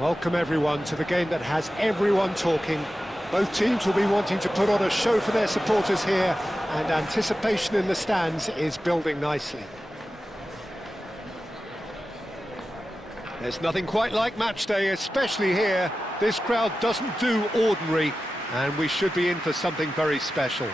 Welcome everyone to the game that has everyone talking. Both teams will be wanting to put on a show for their supporters here, and anticipation in the stands is building nicely. There's nothing quite like match day, especially here. This crowd doesn't do ordinary, and we should be in for something very special.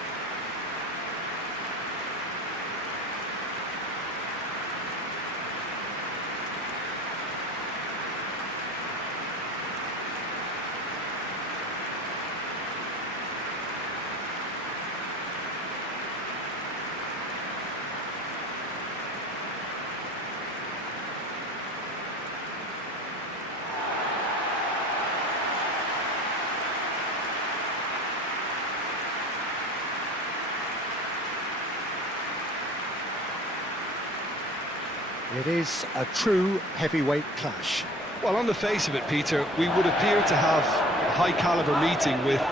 It is a true heavyweight clash. Well, on the face of it, Peter, we would appear to have a high-caliber meeting with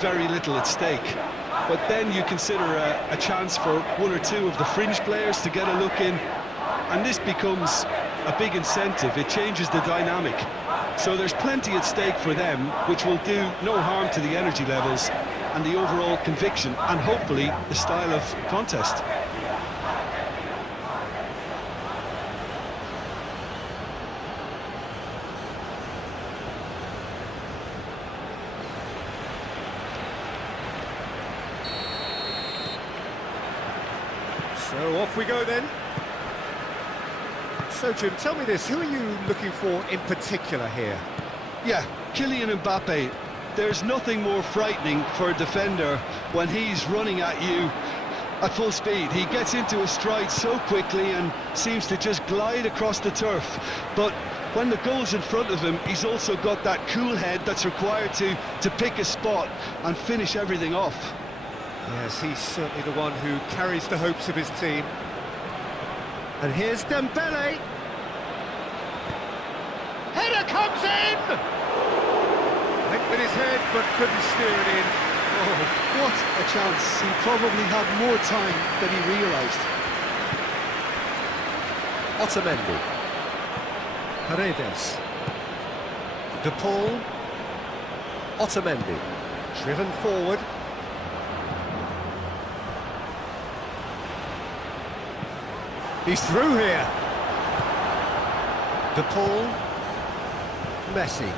very little at stake. But then you consider a chance for one or two of the fringe players to get a look in, and this becomes a big incentive. It changes the dynamic. So there's plenty at stake for them, which will do no harm to the energy levels and the overall conviction, and hopefully the style of contest. So off we go then. So Jim, tell me this, who are you looking for in particular here? Yeah, Kylian Mbappe. There's nothing more frightening for a defender when he's running at you at full speed. He gets into a stride so quickly and seems to just glide across the turf. But when the goal's in front of him, he's also got that cool head that's required to pick a spot and finish everything off. Yes, he's certainly the one who carries the hopes of his team. And here's Dembele. Header comes in! Went with his head, but couldn't steer it in. Oh, what a chance. He probably had more time than he realised. Otamendi. Paredes. De Paul. Otamendi. Driven forward. He's through here. De Paul. Messi.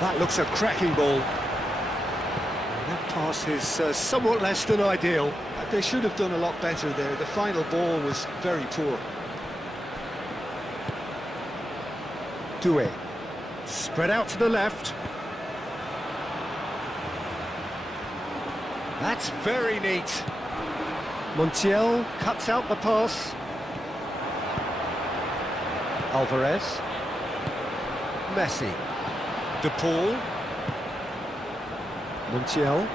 That looks a cracking ball. That pass is somewhat less than ideal. They should have done a lot better there. The final ball was very poor. Doué. Spread out to the left. That's very neat. Montiel cuts out the pass. Alvarez. Messi. De Paul. Montiel.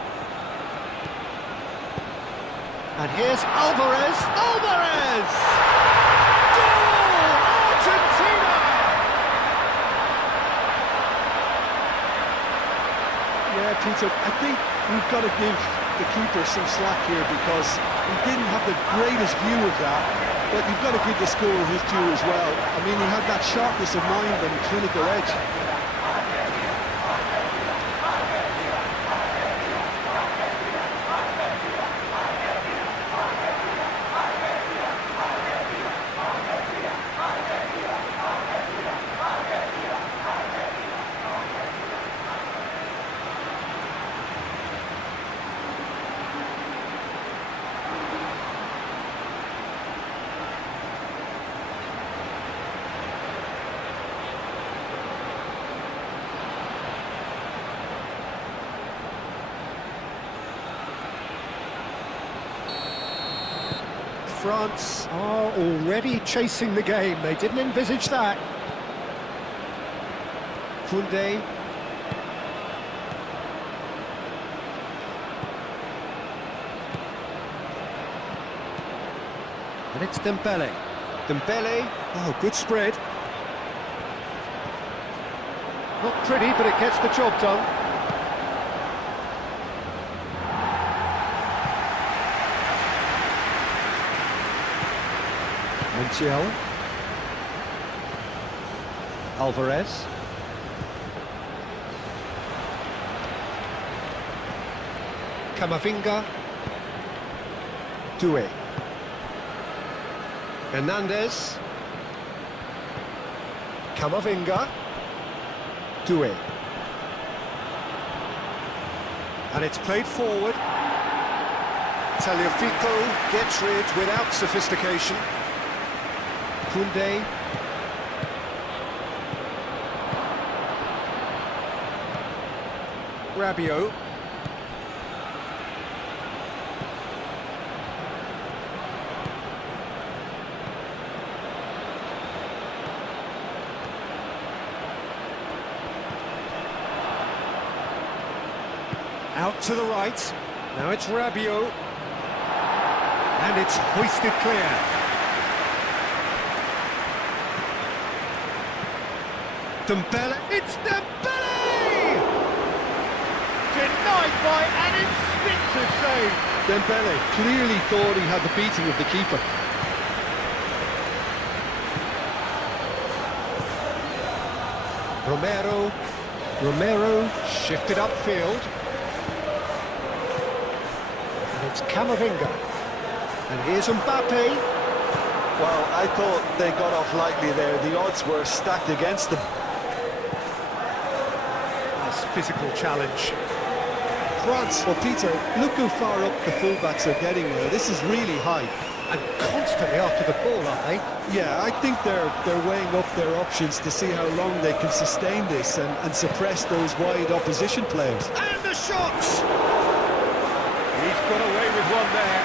And here's Alvarez. Alvarez! Goal! Argentina! Yeah, Peter, I think we've got to give the keeper some slack here because he didn't have the greatest view of that, but you've got to give the scorer his due as well. I mean, he had that sharpness of mind and clinical edge. France are already chasing the game. They didn't envisage that. Koundé. And it's Dembele. Dembele. Oh, good spread. Not pretty, but it gets the job done. Montiel. Alvarez. Camavinga. Doué. Hernandez. Camavinga. Doué. And it's played forward. Tagliafico gets rid without sophistication. Koundé. Rabiot. Out to the right. Now it's Rabiot. And it's hoisted clear. Dembele. It's Dembele! Denied by an instinctive save. Dembele clearly thought he had the beating of the keeper. Romero shifted upfield. And it's Camavinga. And here's Mbappe. Well, I thought they got off lightly there. The odds were stacked against them. Nice physical challenge. France, well, Peter, look how far up the fullbacks are getting now. This is really high. And constantly after the ball, aren't they? Yeah, I think they're weighing up their options to see how long they can sustain this and suppress those wide opposition players. And the shots! He's got away with one there.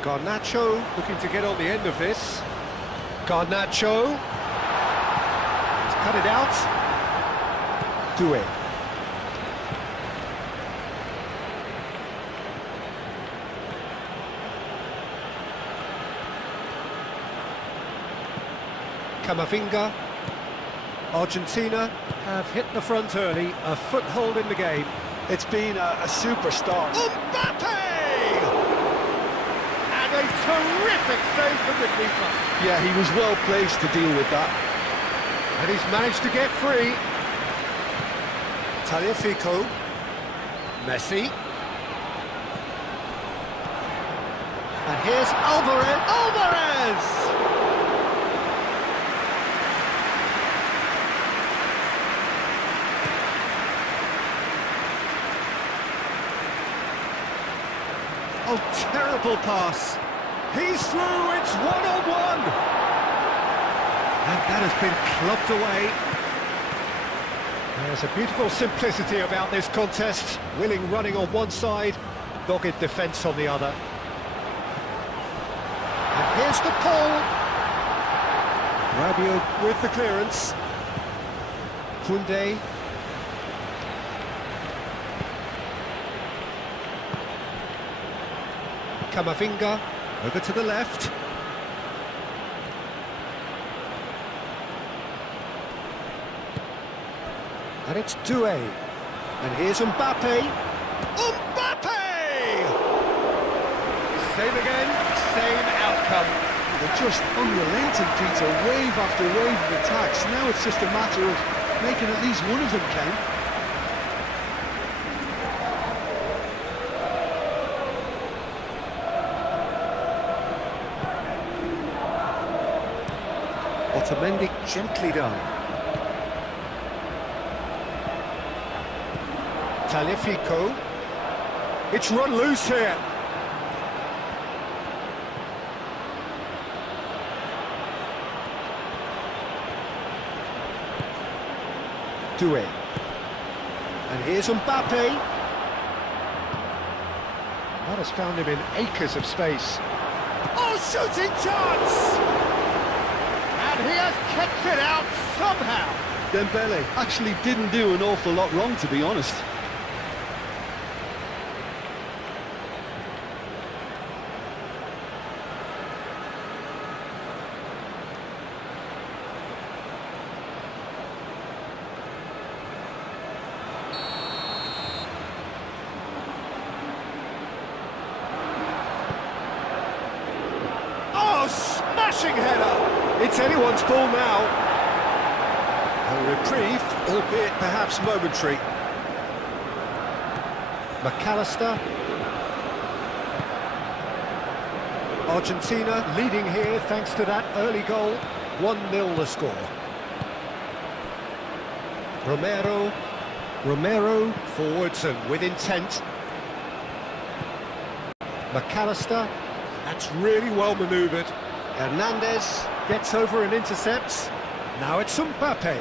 Garnacho looking to get on the end of this. Garnacho. He's cut it out. Doué. Camavinga. Argentina have hit the front early, a foothold in the game. It's been a super start. Mbappe! A terrific save from the keeper. Yeah, he was well placed to deal with that. And he's managed to get free. Tagliafico. Messi. And here's Alvarez. Alvarez! Oh, terrible pass. He's through, it's one-on-one! And that has been clubbed away. There's a beautiful simplicity about this contest. Willing running on one side, dogged defence on the other. And here's the pull. Rabiot with the clearance. Koundé. Camavinga. Over to the left. And it's Doué. And here's Mbappe. Mbappe! Same again, same outcome. They're just unrelenting, Peter. Wave after wave of attacks. Now it's just a matter of making at least one of them count. Otamendi gently done. Tagliafico. It's run loose here. Doué. And here's Mbappe. That has found him in acres of space. Oh, shooting chance! And And he has kept it out somehow. Dembele actually didn't do an awful lot wrong, to be honest. Oh, smashing header! It's anyone's ball now. A reprieve, albeit perhaps momentary. McAllister. Argentina leading here thanks to that early goal. 1-0 the score. Romero forwards and with intent. McAllister. That's really well manoeuvred. Hernandez gets over and intercepts. Now it's Mbappe.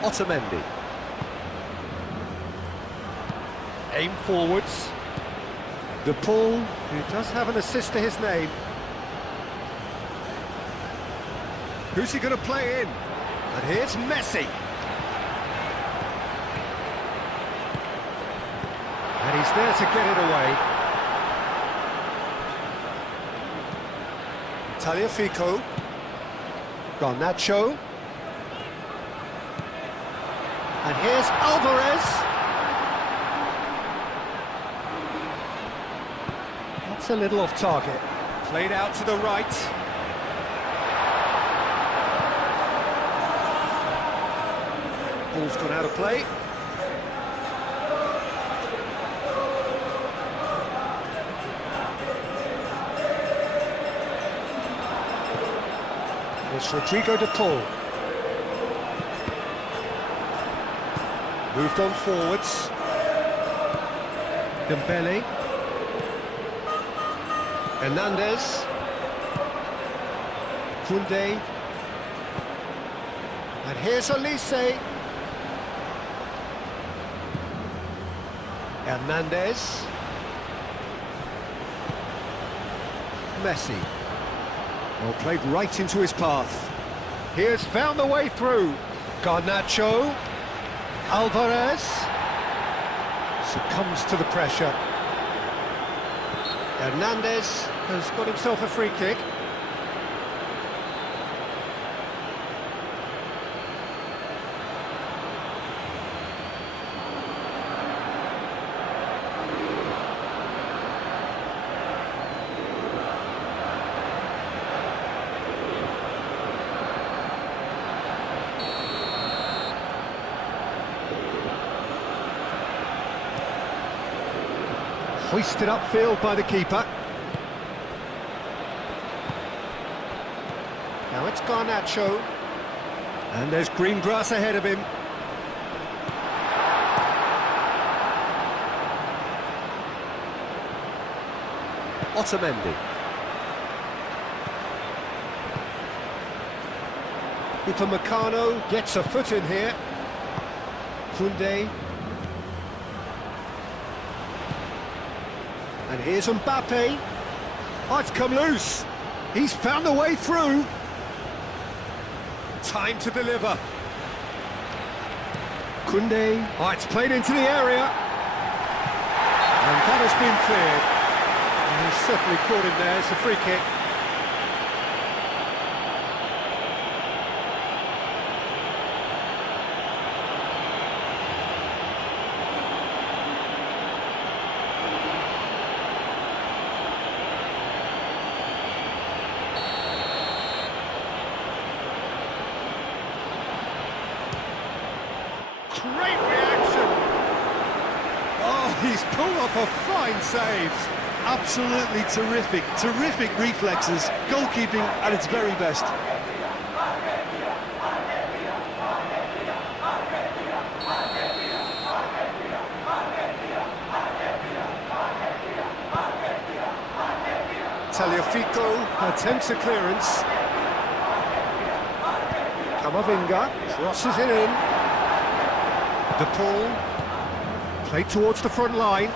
Otamendi. Aim forwards. De Paul, who does have an assist to his name. Who's he going to play in? And here's Messi. And he's there to get it away. Tagliafico. Garnacho. And here's Alvarez. That's a little off target. Played out to the right. Ball's gone out of play. It's Rodrigo de Paul. Moved on forwards. Dembele. Hernandez. Koundé. And here's Olise. Hernandez. Messi. Well, played right into his path. Here's found the way through. Garnacho. Alvarez succumbs to the pressure. Hernandez has got himself a free kick. Hoisted upfield by the keeper. Now it's Garnacho. And there's green grass ahead of him. Otamendi. Upamecano gets a foot in here. Koundé. And here's Mbappe. Oh, it's come loose. He's found a way through. Time to deliver. Koundé. Oh, it's played into the area. And that has been cleared. And he's certainly caught him there. It's a free kick. Great reaction! Oh, he's pulled off a fine save. Absolutely terrific, terrific reflexes, goalkeeping at its very best. Tagliafico attempts a clearance. Camavinga crosses it in. De Paul played towards the front line.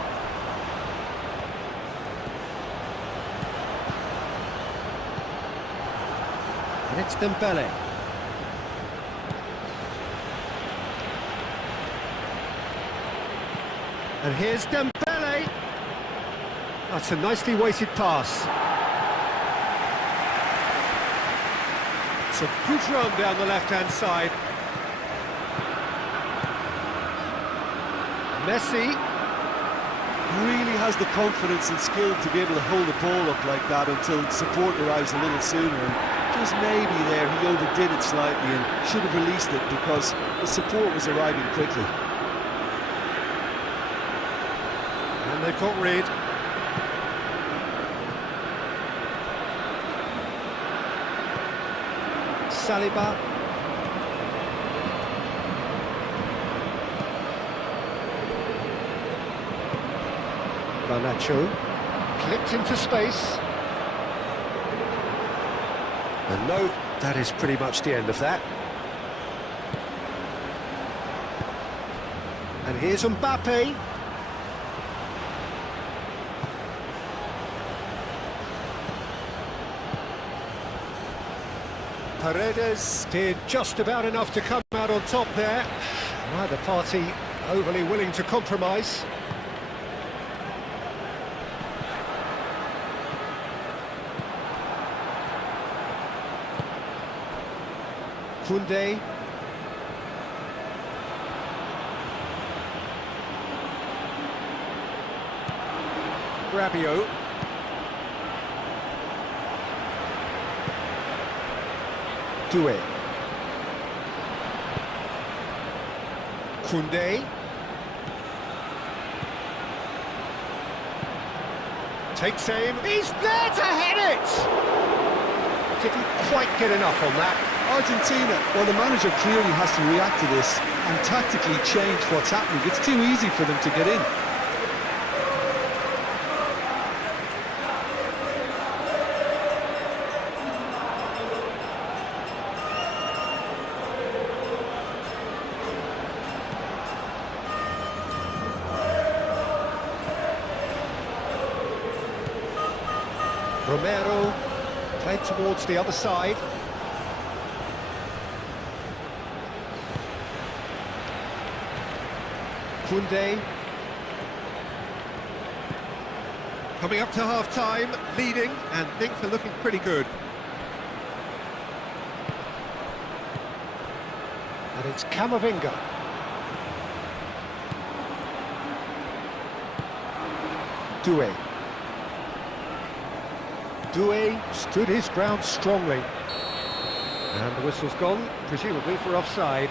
And it's Dembele. And here's Dembele. That's a nicely weighted pass. It's a good run down the left-hand side. Messi. Really has the confidence and skill to be able to hold the ball up like that until support arrives a little sooner. And just maybe there he overdid it slightly and should have released it because the support was arriving quickly. And they've got rid. Saliba. Garnacho, clipped into space. And no, that is pretty much the end of that. And here's Mbappe. Paredes did just about enough to come out on top there. Neither party overly willing to compromise. Koundé. Rabiot. Doué. Koundé. Takes aim. He's there to head it! Didn't quite get enough on that. Argentina, well, the manager clearly has to react to this and tactically change what's happening. It's too easy for them to get in. Romero played towards the other side. Koundé. Coming up to half-time, leading, and things are looking pretty good. And it's Camavinga. Doué. Doué stood his ground strongly. And the whistle's gone, presumably for offside.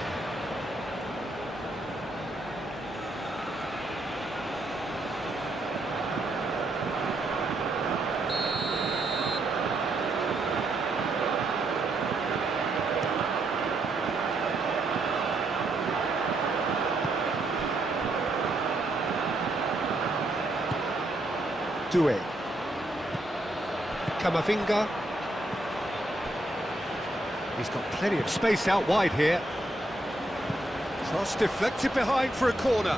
Doué. Camavinga. He's got plenty of space out wide here. Cross deflected behind for a corner.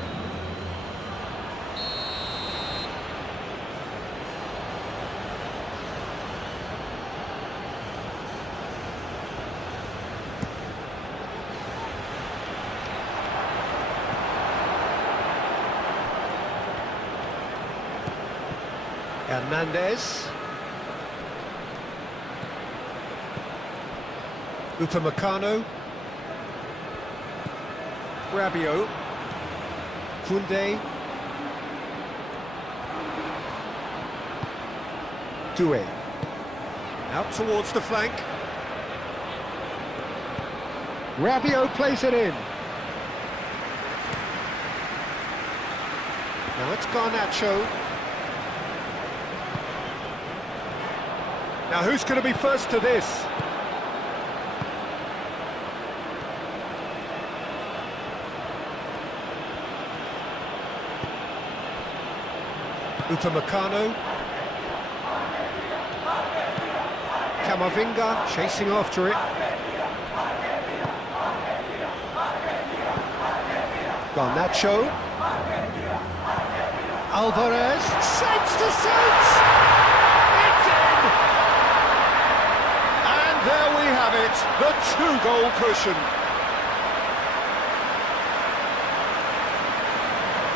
Hernandez. Upamecano. Rabiot. Koundé. Doué. Out towards the flank. Rabiot plays it in. Now it's Garnacho. Now who's going to be first to this? Upamecano. Camavinga chasing after it. Garnacho. Alvarez shapes to shoot! It's in! And there there we have it, the two-goal cushion.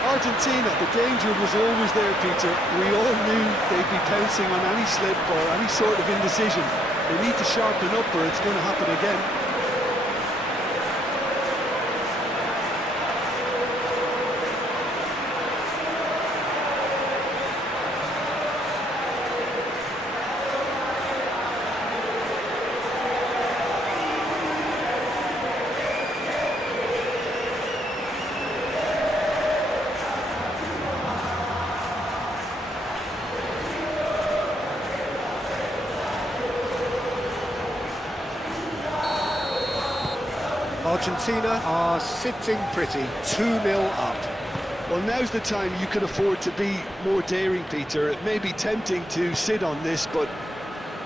Argentina, the danger was always there, Peter. We all knew they'd be pouncing on any slip or any sort of indecision. They need to sharpen up or it's going to happen again. Argentina are sitting pretty, 2-0 up. Well, now's the time you can afford to be more daring, Peter. It may be tempting to sit on this, but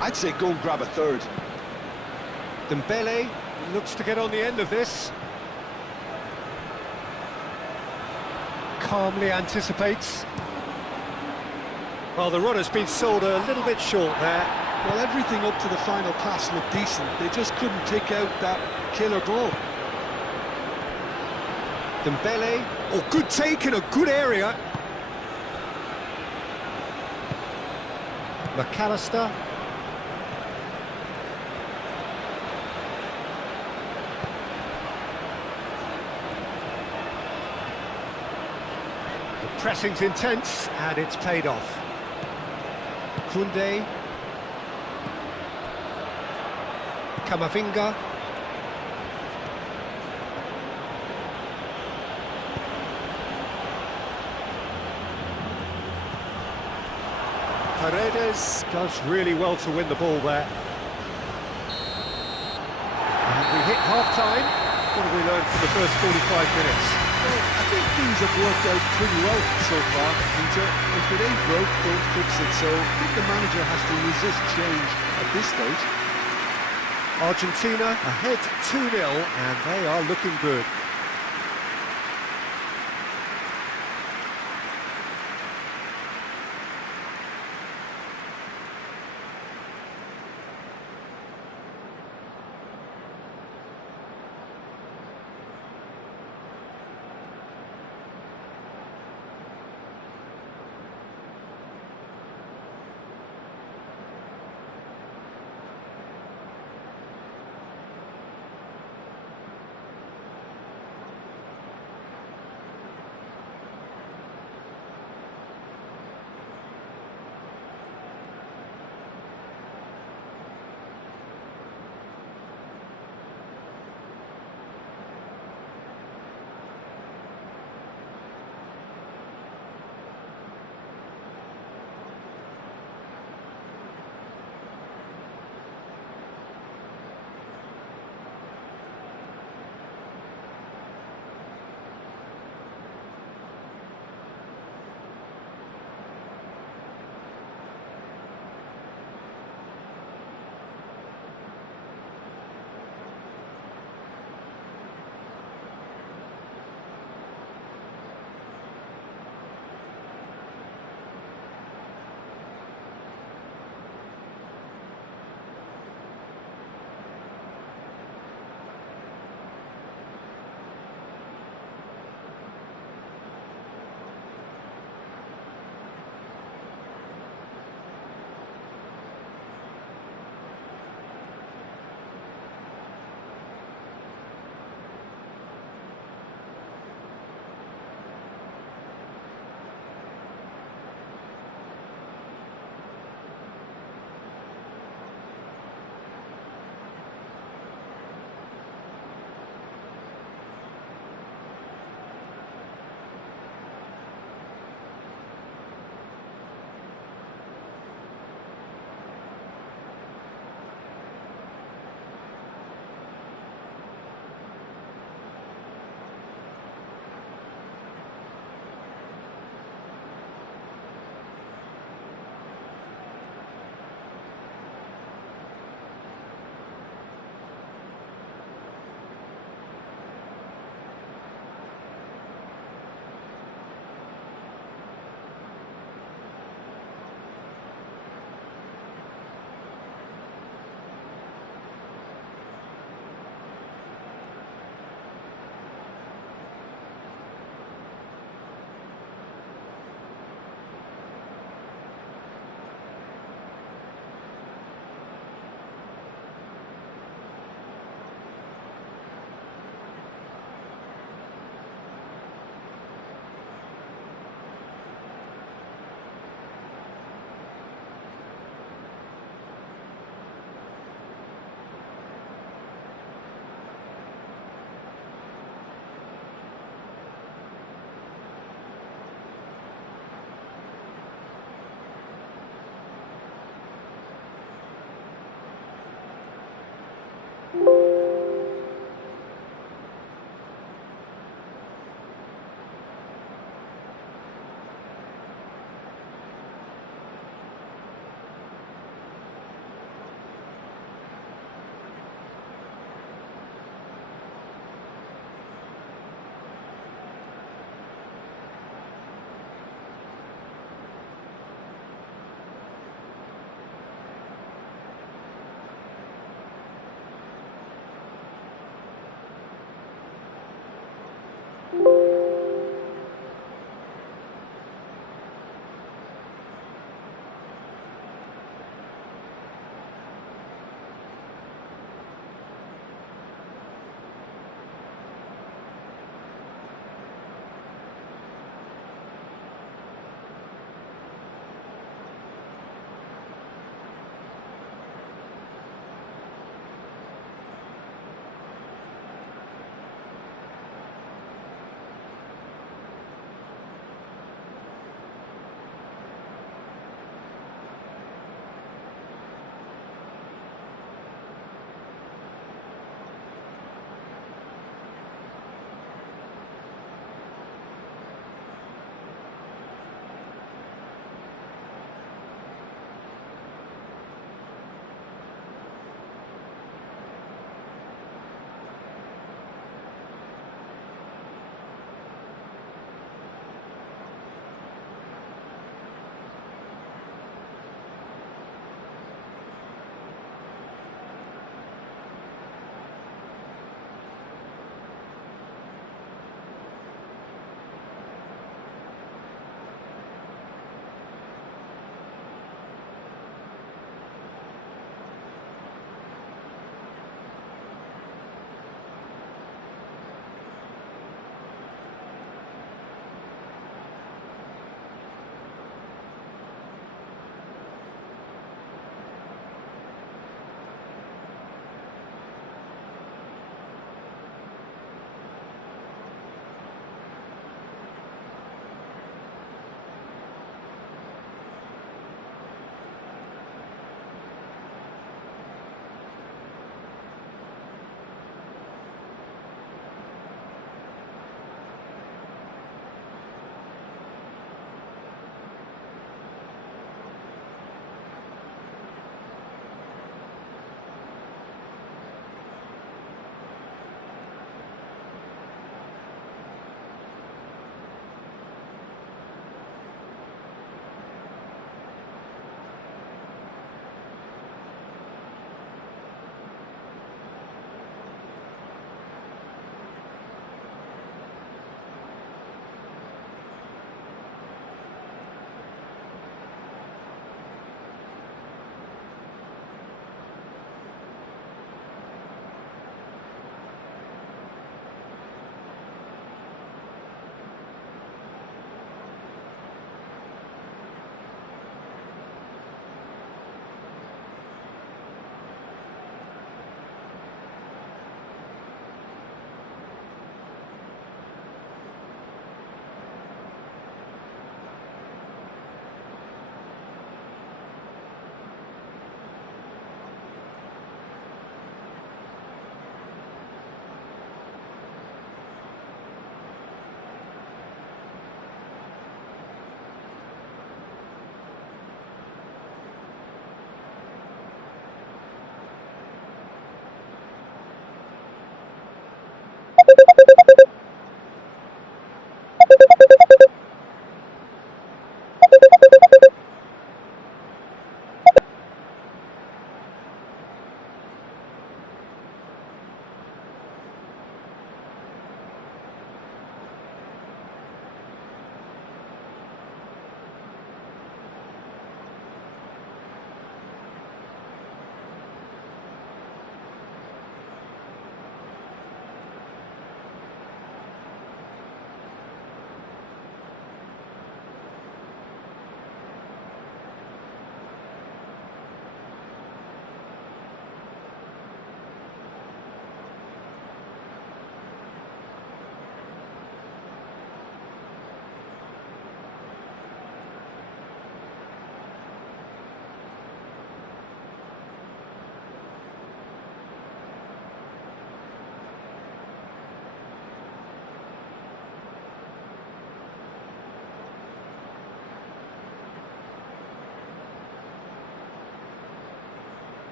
I'd say go and grab a third. Dembele looks to get on the end of this. Calmly anticipates. Well, the run has been sold a little bit short there. Well, everything up to the final pass looked decent. They just couldn't pick out that killer ball. Dembele, oh, good take in a good area. McAllister. The pressing's intense, and it's paid off. Koundé. Camavinga. Paredes does really well to win the ball there. And we hit half-time. What have we learned from the first 45 minutes? Well, I think things have worked out pretty well so far, Peter. If it ain't broke, don't fix it. So I think the manager has to resist change at this stage. Argentina ahead 2-0, and they are looking good.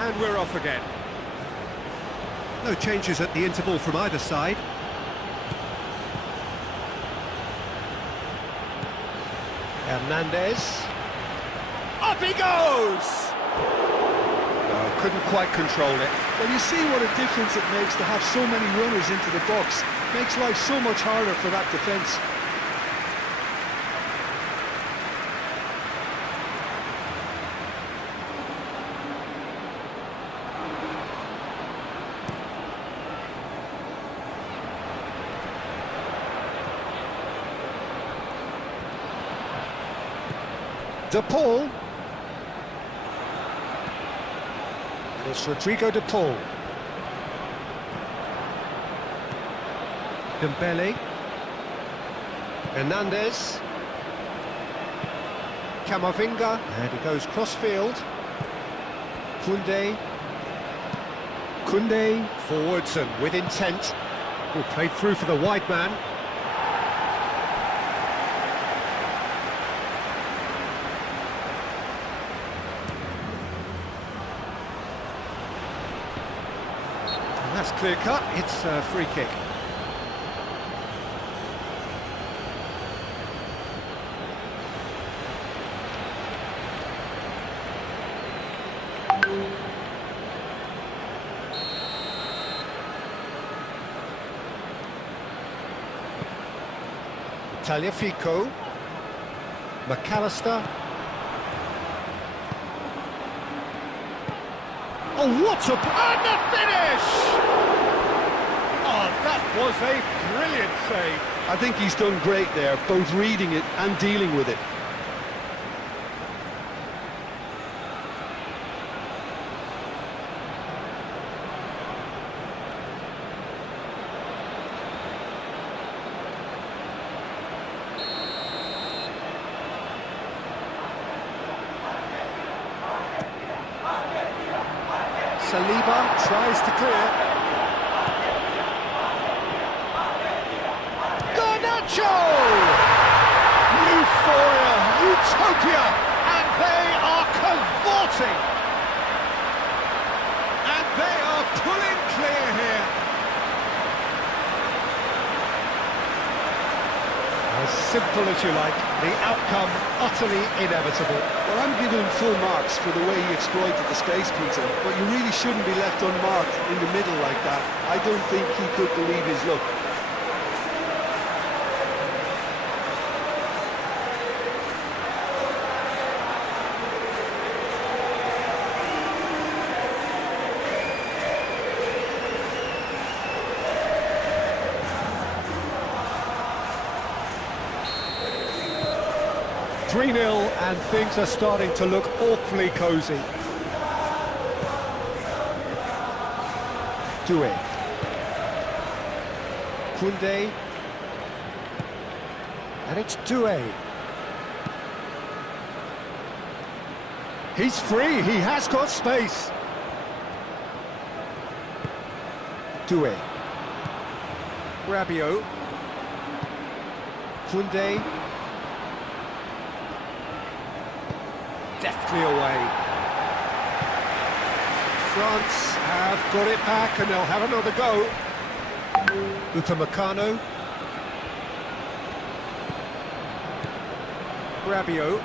And we're off again. No changes at the interval from either side. Hernandez. Up he goes! Oh, couldn't quite control it. Well, you see what a difference it makes to have so many runners into the box. Makes life so much harder for that defence. De Paul. And it's Rodrigo De Paul. Dembele. Hernandez. Camavinga. And he goes cross-field. Koundé. Koundé. Forwards and with intent. Will play through for the wide man. And that's clear cut. It's a free kick. Tagliafico, McAllister. Oh, what a... and the finish! Oh, that was a brilliant save. I think he's done great there, both reading it and dealing with it. Saliba tries to clear. Garnacho! Euphoria, utopia, and they are cavorting. And they are pulling clear here. As simple as you like, the outcome utterly inevitable. Well, I'm giving him full marks for the way he exploited the space, Peter, but you really shouldn't be left unmarked in the middle like that. I don't think he could believe his luck. Three 0 and things are starting to look awfully cosy. Doué. Koundé. And it's Doué. He's free, he has got space. Doué. Rabiot. Koundé. Deftly away. France have got it back and they'll have another go. Upamecano. Rabiot.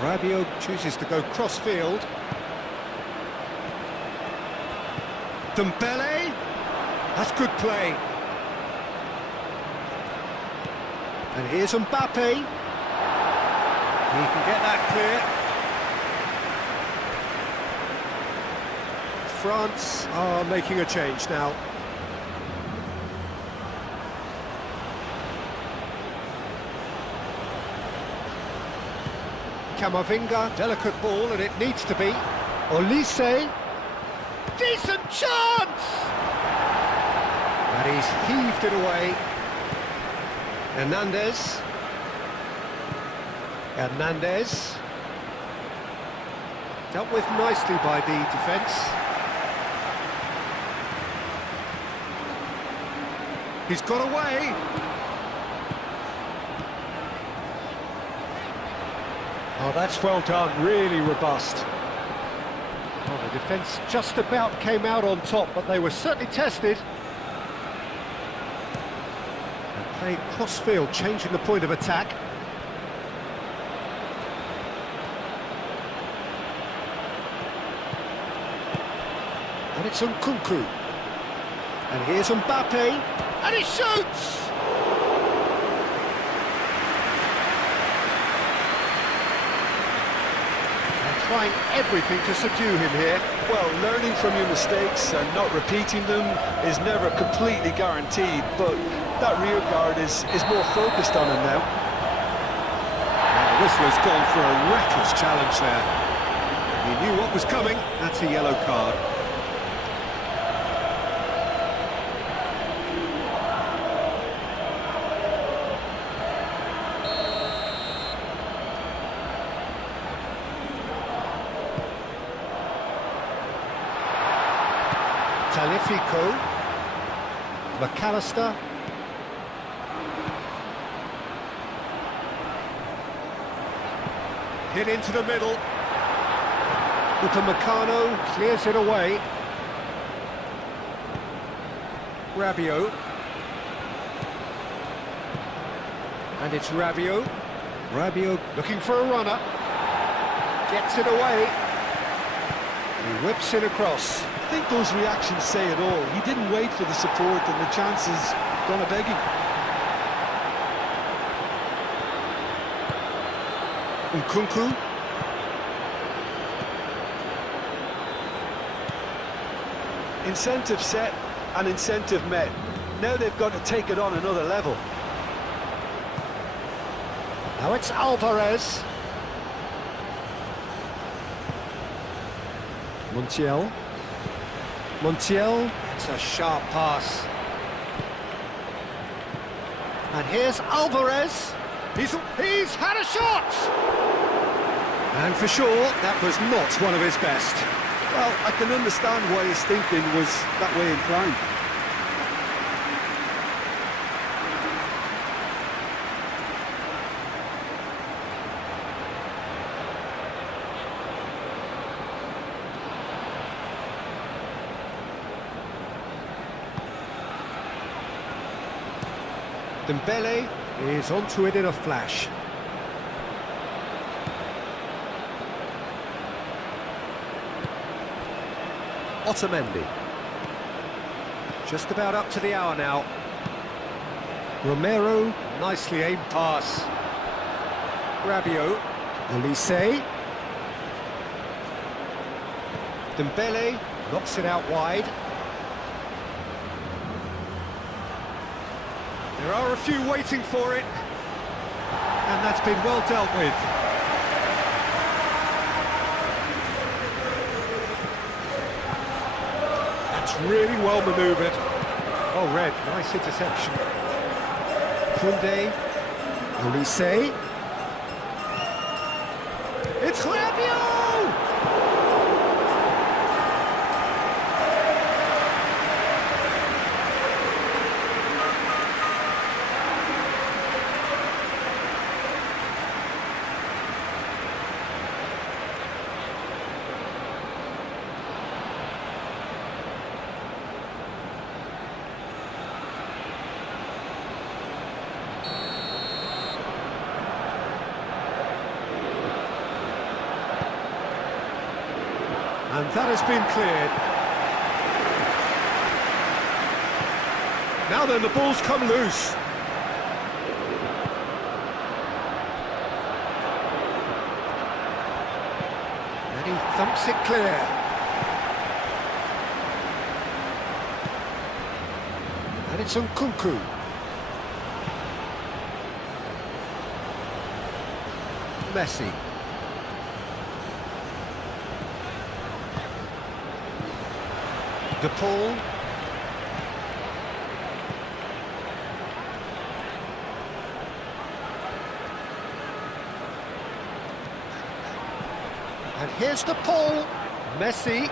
Rabiot chooses to go cross-field. Dembele. That's good play. And here's Mbappe. He can get that clear. France are making a change now. Camavinga, delicate ball, and it needs to be. Olise, decent chance! And he's heaved it away. Hernandez. Hernandez. Dealt with nicely by the defence. He's got away. Oh, that's well done, really robust. Well, the defence just about came out on top, but they were certainly tested. And playing cross-field, changing the point of attack. And it's Nkunku. And here's Mbappe. And he shoots! They're trying everything to subdue him here. Well, learning from your mistakes and not repeating them is never completely guaranteed, but that rear guard is more focused on him now. And the whistler's gone for a reckless challenge there. He knew what was coming. That's a yellow card. Talifico. McAllister. Hit into the middle. Upamecano clears it away. Rabiot. And it's Rabiot. Rabiot looking for a runner. Gets it away. He whips it across. I think those reactions say it all. He didn't wait for the support and the chances gone a-begging. Nkunku. Incentive set and incentive met. Now they've got to take it on another level. Now it's Alvarez. Montiel. Montiel. It's a sharp pass. And here's Alvarez. He's had a shot! And for sure, that was not one of his best. Well, I can understand why his thinking was that way inclined. Dembele is onto it in a flash. Otamendi. Just about up to the hour now. Romero, nicely aimed pass. Rabiot. Olise. Dembele knocks it out wide. There are a few waiting for it, and that's been well dealt with. That's really well manoeuvred. Oh, Red, nice interception. Koundé, Olise. It's Rabiot! And that has been cleared. Now then, the ball's come loose. And he thumps it clear. And it's Nkunku. Messi. De Paul. And here's De Paul. Messi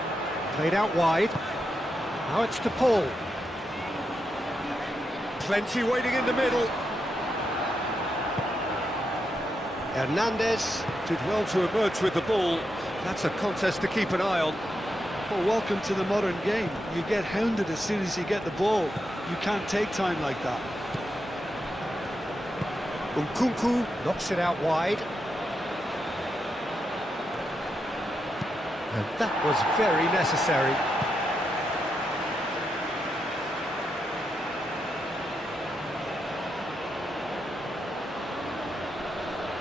played out wide. Now it's De Paul. Plenty waiting in the middle. Hernandez did well to emerge with the ball. That's a contest to keep an eye on. Well, welcome to the modern game. You get hounded as soon as you get the ball. You can't take time like that. Nkunku knocks it out wide. And that was very necessary.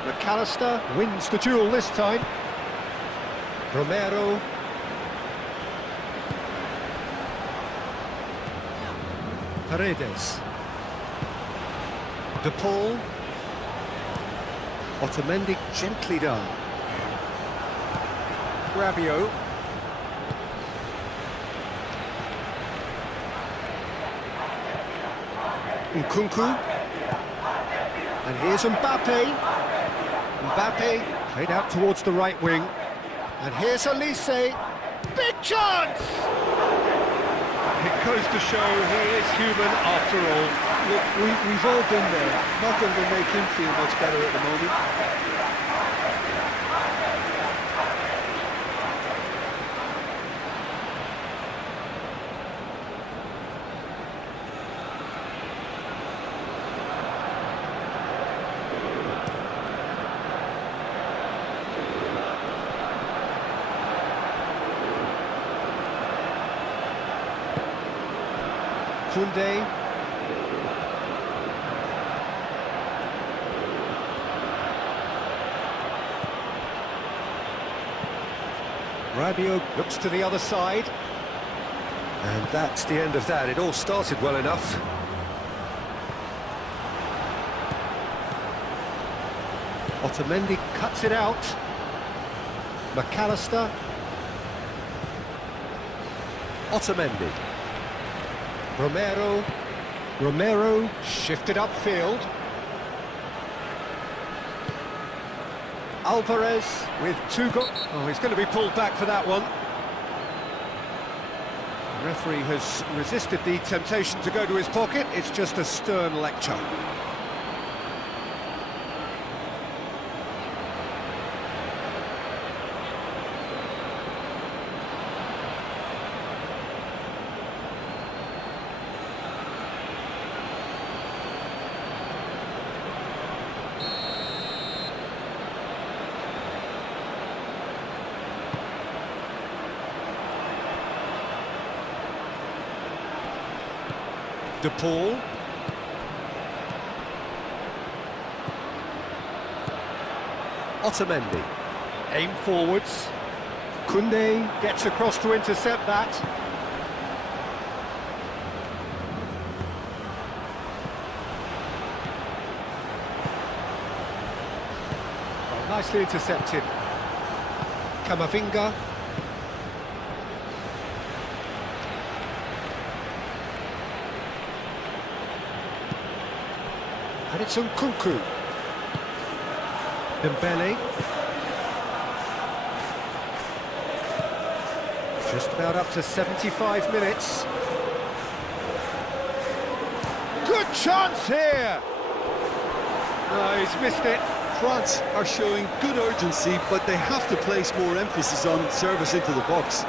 McAllister wins the duel this time. Romero. Paredes. De Paul. Otamendi gently done. Rabiot. Nkunku. And here's Mbappe. Mbappe played out towards the right wing. And here's Olise. Big chance! It goes to show he is human after all. Look, we've all been there. Not going to make him feel much better at the moment. Koundé. Rabiot looks to the other side. And that's the end of that. It all started well enough. Otamendi cuts it out. McAllister. Otamendi. Romero shifted upfield. Alvarez with 2 goals. Oh, he's going to be pulled back for that one. The referee has resisted the temptation to go to his pocket. It's just a stern lecture. De Paul. Otamendi. Aim forwards. Koundé gets across to intercept that. Well, nicely intercepted. Camavinga. And it's Nkunku. Dembele. Just about up to 75 minutes. Good chance here! No, he's missed it. France are showing good urgency, but they have to place more emphasis on service into the box.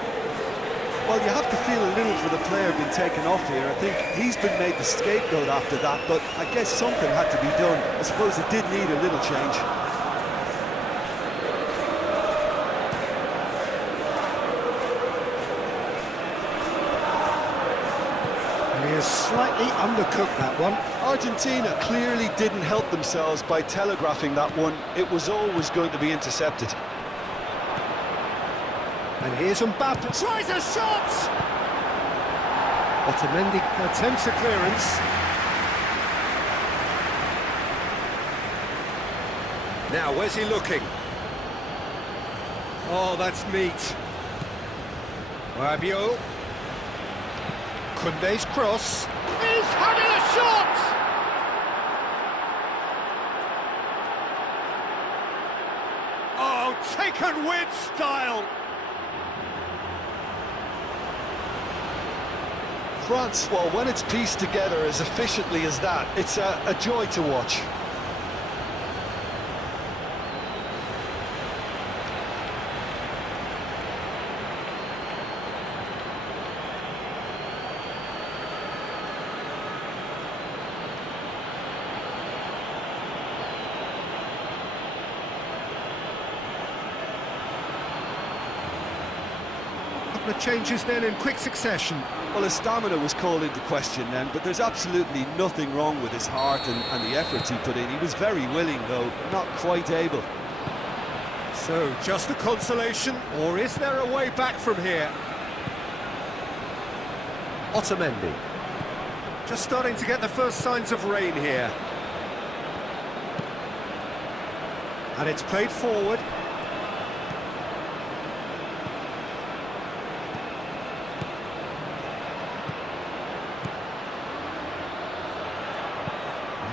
Well, you have to feel a little for the player being taken off here. I think he's been made the scapegoat after that, but I guess something had to be done. I suppose it did need a little change. And he has slightly undercooked that one. Argentina clearly didn't help themselves by telegraphing that one. It was always going to be intercepted. And here's Mbappe. Tries a shot! Otamendi attempts a clearance. Now, where's he looking? Oh, that's neat. Rabiot. Koundé's cross. He's having a shot! Oh, taken with style! France, well, when it's pieced together as efficiently as that, it's a joy to watch. The changes then in quick succession. Well, his stamina was called into question then, but there's absolutely nothing wrong with his heart and the efforts he put in. He was very willing, though, not quite able. So, just a consolation, or is there a way back from here? Otamendi. Just starting to get the first signs of rain here. And it's played forward.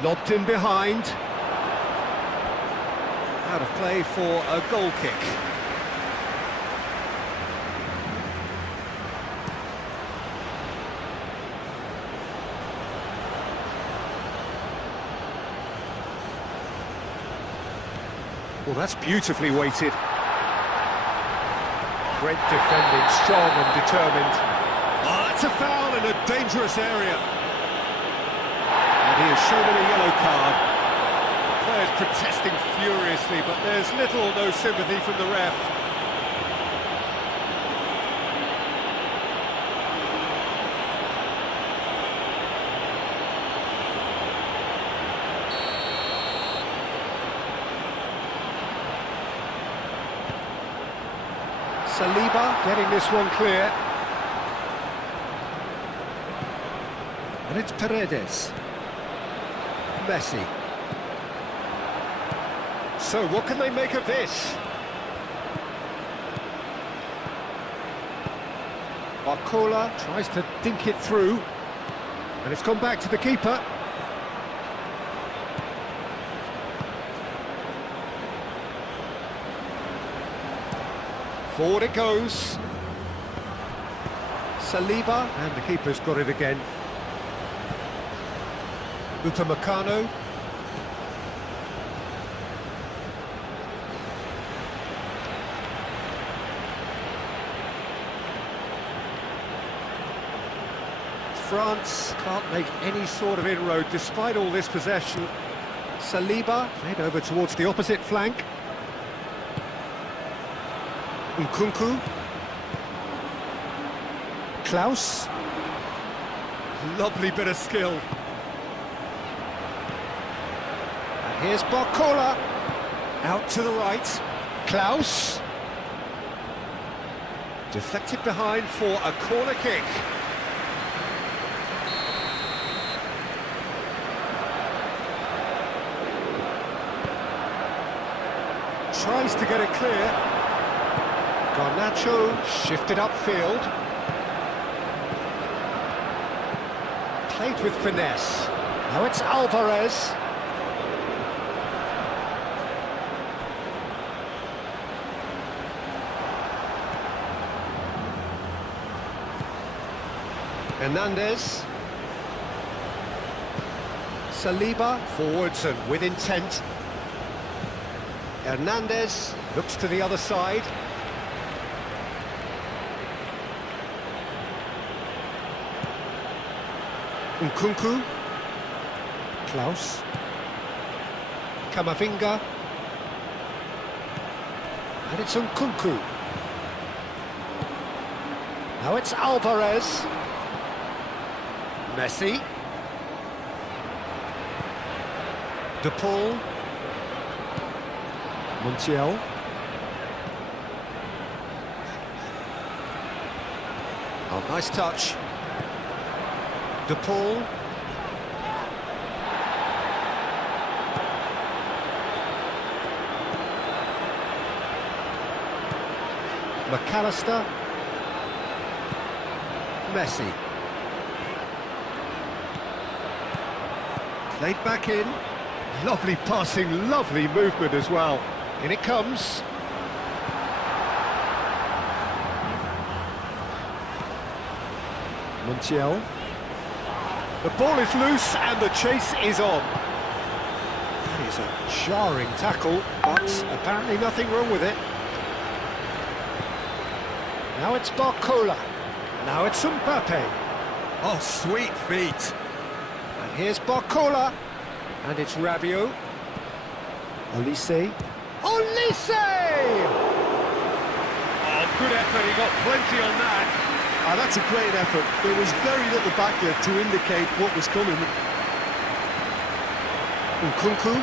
Lobbed in behind. Out of play for a goal kick. Well, that's beautifully weighted. Great defending, strong and determined. Oh, that's a foul in a dangerous area. And he has shown him a yellow card. The players protesting furiously, but there's little or no sympathy from the ref. Saliba getting this one clear. And it's Paredes. Messi. So what can they make of this? Barcola tries to dink it through. And it's gone back to the keeper. Forward it goes. Saliba, and the keeper's got it again. Upamecano. France can't make any sort of inroad despite all this possession. Saliba played over towards the opposite flank. Nkunku. Klaus. Lovely bit of skill. And here's Barcola. Out to the right. Klaus. Deflected behind for a corner kick. Tries to get it clear. Garnacho shifted upfield. Played with finesse. Now it's Alvarez. Hernandez. Saliba forwards and with intent. Hernandez looks to the other side. Nkunku. Klaus. Camavinga. And it's Nkunku. Now it's Alvarez. Messi. De Paul. Montiel. Oh, nice touch. De Paul. McAllister. Messi. Played back in. Lovely passing, lovely movement as well. In it comes. Montiel. The ball is loose and the chase is on. That is a jarring tackle, but apparently nothing wrong with it. Now it's Barcola. Now it's Mbappe. Oh, sweet feet. And here's Barcola. And it's Rabiot. Olise. Olise! Oh, good effort, he got plenty on that. Ah, that's a great effort. There was very little backlift to indicate what was coming. Nkunku.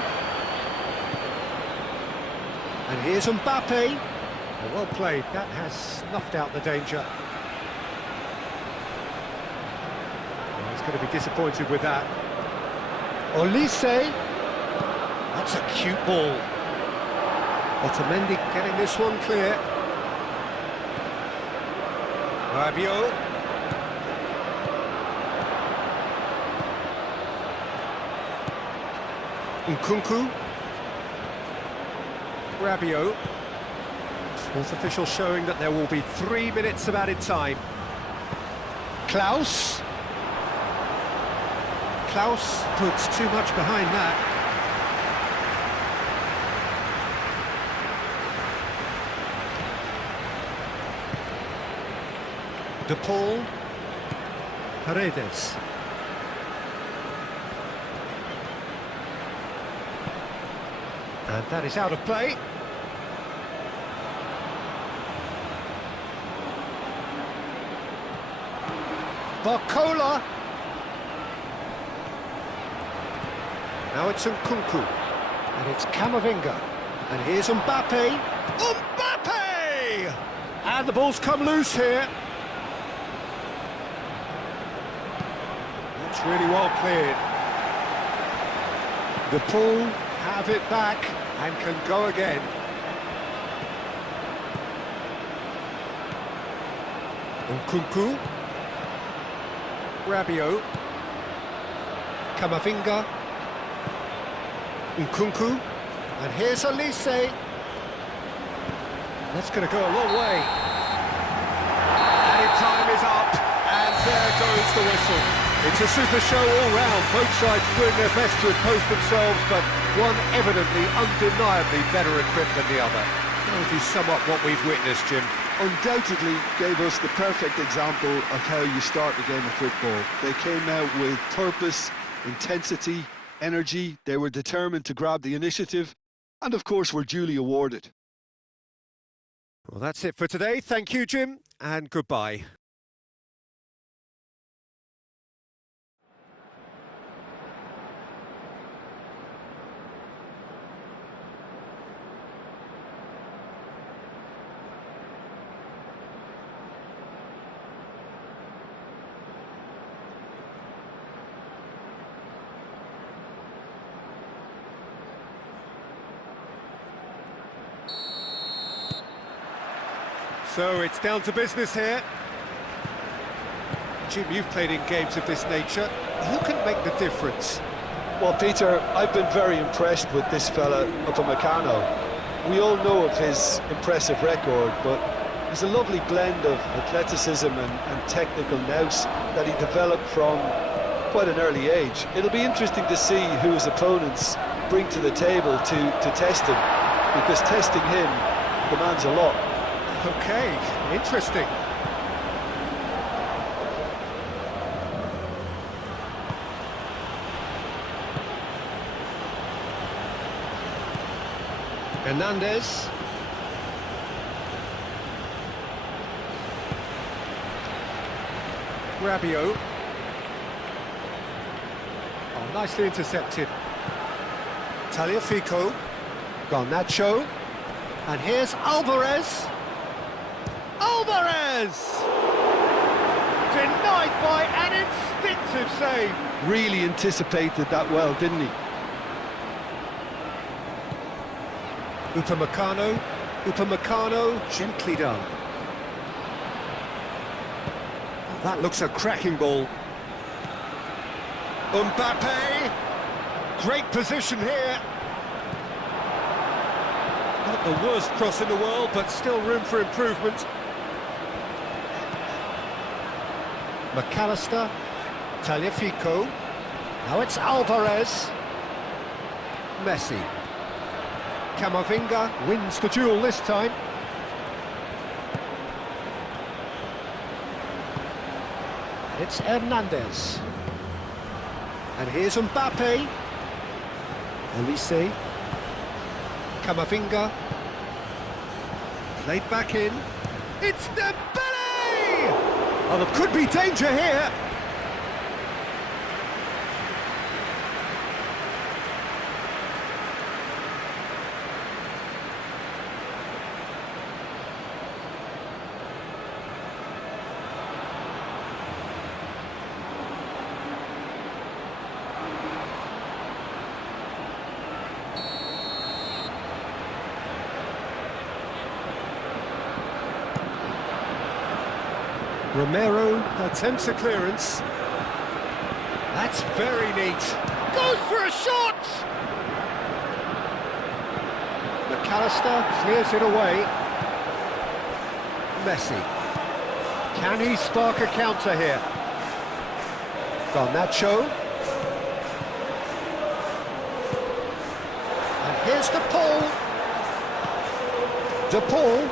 And here's Mbappe. Well played, that has snuffed out the danger. Well, he's going to be disappointed with that. Olise. That's a cute ball. Otamendi getting this one clear. Rabiot. Nkunku. Rabiot. Fourth official showing that there will be 3 minutes of added time. Klaus. Klaus puts too much behind that. De Paul. Paredes. And that is out of play. Barcola. Now it's Nkunku. And it's Camavinga. And here's Mbappe. Mbappe! And the ball's come loose here. That's really well cleared. De Paul have it back and can go again. Nkunku. Rabiot. Camavinga. Nkunku. And here's Elise. That's going to go a long way. Added time is up, and there goes the whistle. It's a super show all round, both sides doing their best to impose themselves, but one evidently, undeniably better equipped than the other. How would you sum up what we've witnessed, Jim? Undoubtedly gave us the perfect example of how you start a game of football. They came out with purpose, intensity, energy. They were determined to grab the initiative, and of course were duly awarded. Well, that's it for today. Thank you, Jim, and goodbye. So it's down to business here. Jim, you've played in games of this nature. Who can make the difference? Well, Peter, I've been very impressed with this fella, Upamecano. We all know of his impressive record, but he's a lovely blend of athleticism and technical nous that he developed from quite an early age. It'll be interesting to see who his opponents bring to the table to test him, because testing him demands a lot. Okay, interesting. Hernandez. Rabiot. Oh, nicely intercepted. Tagliafico. Garnacho. And here's Alvarez. Alvarez! Denied by an instinctive save. Really anticipated that well, didn't he? Upamecano, gently done. Oh, that looks a cracking ball. Mbappe! Great position here. Not the worst cross in the world, but still room for improvement. McAllister, Tagliafico, now it's Alvarez, Messi, Camavinga wins the duel this time. And it's Hernandez, and here's Mbappe, Elise, Camavinga, played back in, it's Dembele! Oh, there could be danger here. Romero attempts a clearance. That's very neat. Goes for a shot! McAllister clears it away. Messi. Can he spark a counter here? Garnacho. And here's De Paul. De Paul.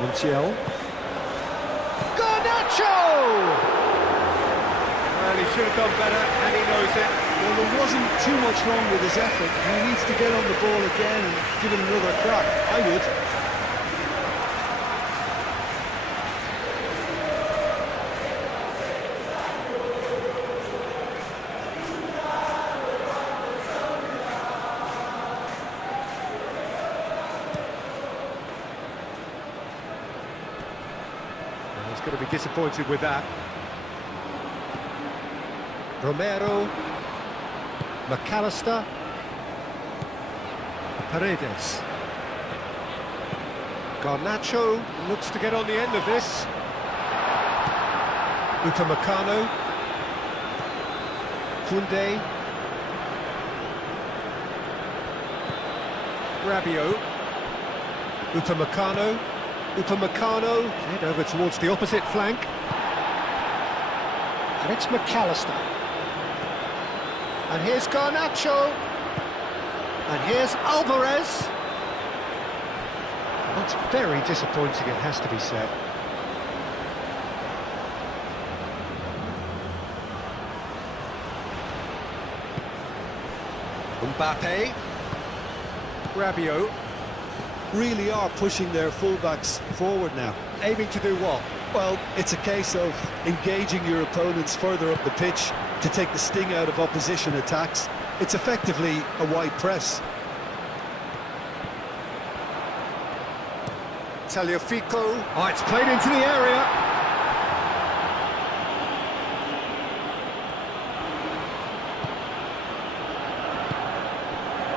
Montiel. Garnacho! Well, he should have done better, and he knows it. Well, there wasn't too much wrong with his effort. He needs to get on the ball again and give it another crack. I would. He's going to be disappointed with that. Romero, McAllister, Paredes. Garnacho looks to get on the end of this. Upamecano, Koundé, Rabiot, Upamecano, head over towards the opposite flank. And it's McAllister. And here's Garnacho. And here's Alvarez. That's very disappointing, it has to be said. Mbappe. Rabiot. Really are pushing their fullbacks forward now. Aiming to do what? Well, it's a case of engaging your opponents further up the pitch to take the sting out of opposition attacks. It's effectively a wide press. Tagliafico. Oh, it's played into the area.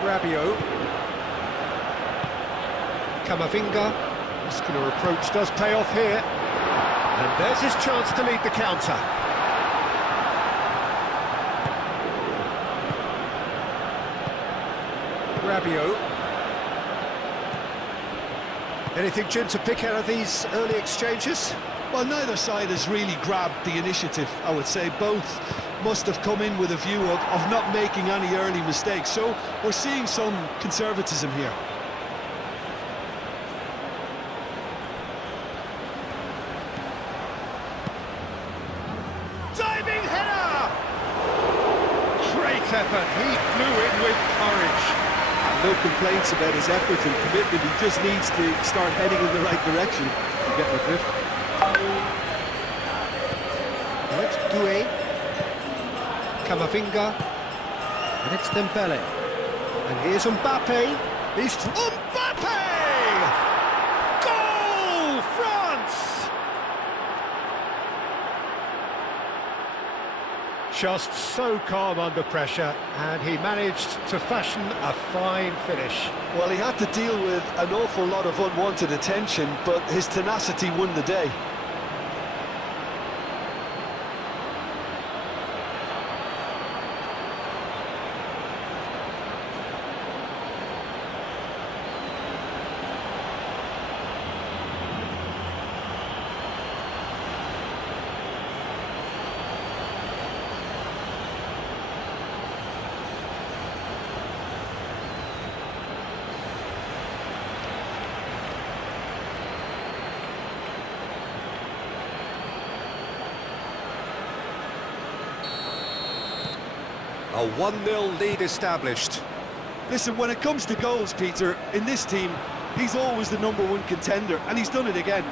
Rabiot. Camavinga. Muscular approach does pay off here. And there's his chance to lead the counter. Rabiot. Anything, Jim, to pick out of these early exchanges? Well, neither side has really grabbed the initiative, I would say. Both must have come in with a view of not making any early mistakes. So we're seeing some conservatism here. Diving header! Great effort. He flew in with courage. No complaints about his effort and commitment. He just needs to start heading in the right direction. You get my drift. Now it's Doué. Camavinga. And it's Dembele. And here's Mbappe. He's Mbappe! Goal! France! Just so calm under pressure, and he managed to fashion a fine finish. Well, he had to deal with an awful lot of unwanted attention, but his tenacity won the day. A 1-0 lead established. Listen, when it comes to goals, Peter, in this team, he's always the #1 contender, and he's done it again.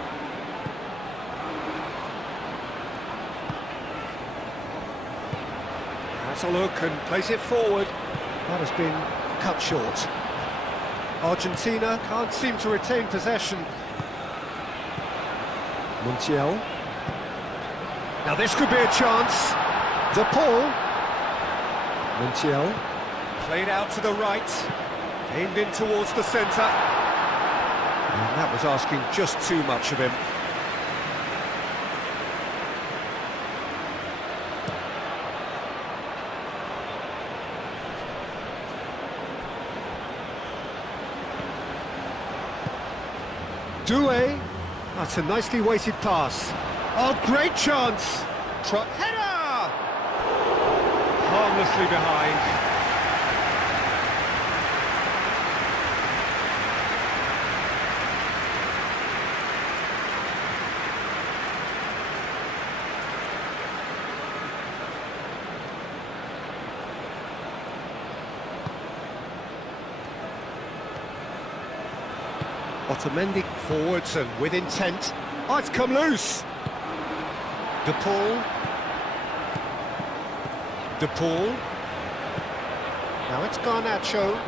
Has a look and plays it forward. That has been cut short. Argentina can't seem to retain possession. Montiel. Now this could be a chance. De Paul. Montiel. Played out to the right. Aimed in towards the centre. And that was asking just too much of him. Doué. That's a nicely weighted pass. Oh, great chance! Header! Harmlessly behind. Otamendi forwards and with intent. Oh, it's come loose. De Paul. De Paul. Now it's Garnacho.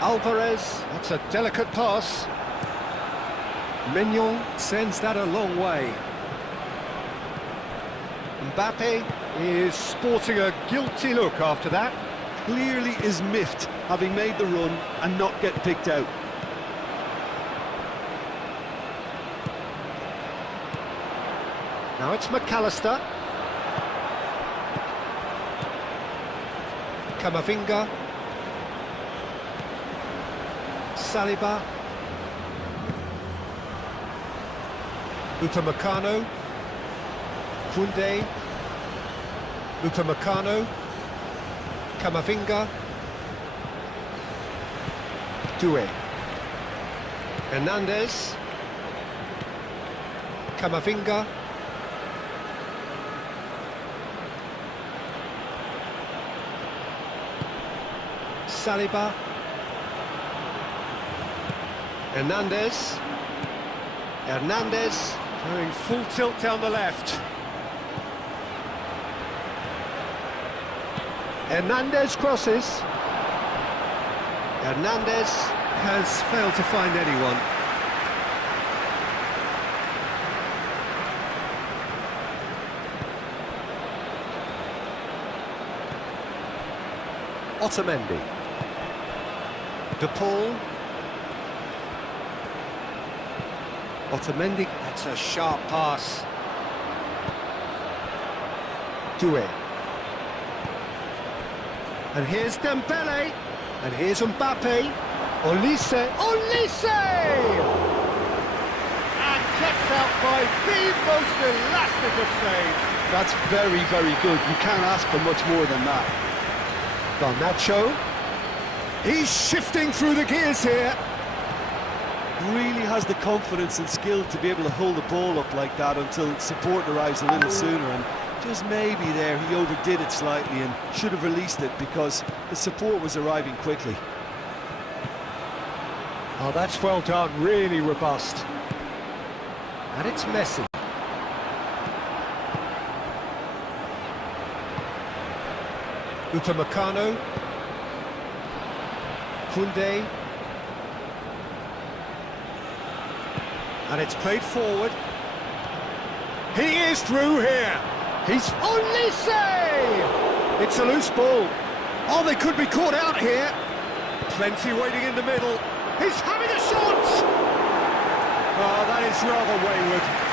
Alvarez. That's a delicate pass. Mignon sends that a long way. Mbappe is sporting a guilty look after that. Clearly is miffed, having made the run and not get picked out. Now it's McAllister. Camavinga. Saliba. Upamecano. Koundé. Upamecano. Camavinga. Doué. Hernandez. Camavinga. Saliba. Hernandez. Hernandez doing full tilt down the left. Hernandez crosses. Hernandez has failed to find anyone. Otamendi. De Paul. Otamendi, that's a sharp pass. Doué. And here's Dembele. And here's Mbappe. Olise. Olise! And kept out by the most elastic of saves. That's very, very good. You can't ask for much more than that. Garnacho. He's shifting through the gears here. Really has the confidence and skill to be able to hold the ball up like that until support arrives a little sooner, and just maybe there he overdid it slightly and should have released it because the support was arriving quickly. Oh, that's well done, really robust. And it's Messi. Upamecano. Koundé. And it's played forward. He is through here. He's Olise! It's a loose ball. Oh, they could be caught out here. Plenty waiting in the middle. He's having a shot! Oh, that is rather wayward.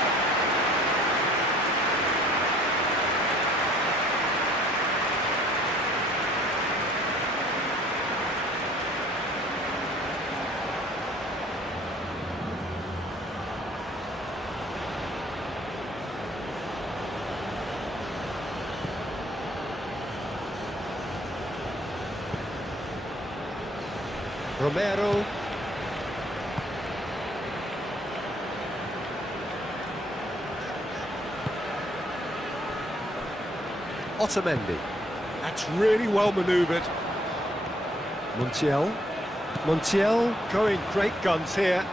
Romero. Otamendi. That's really well manoeuvred. Montiel. Montiel going great guns here.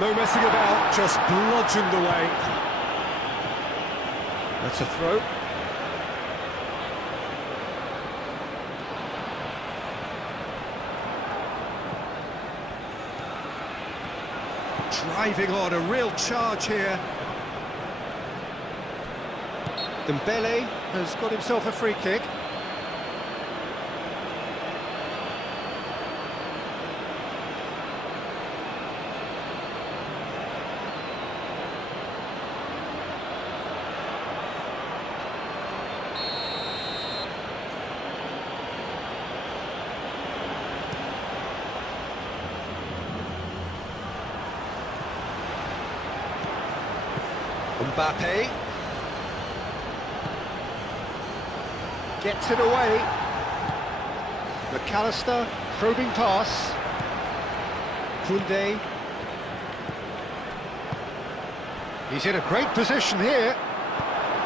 No messing about, just bludgeoned away. That's a throw. Driving on, a real charge here. Dembele has got himself a free kick. Mbappe gets it away. McAllister, probing pass. Koundé. He's in a great position here.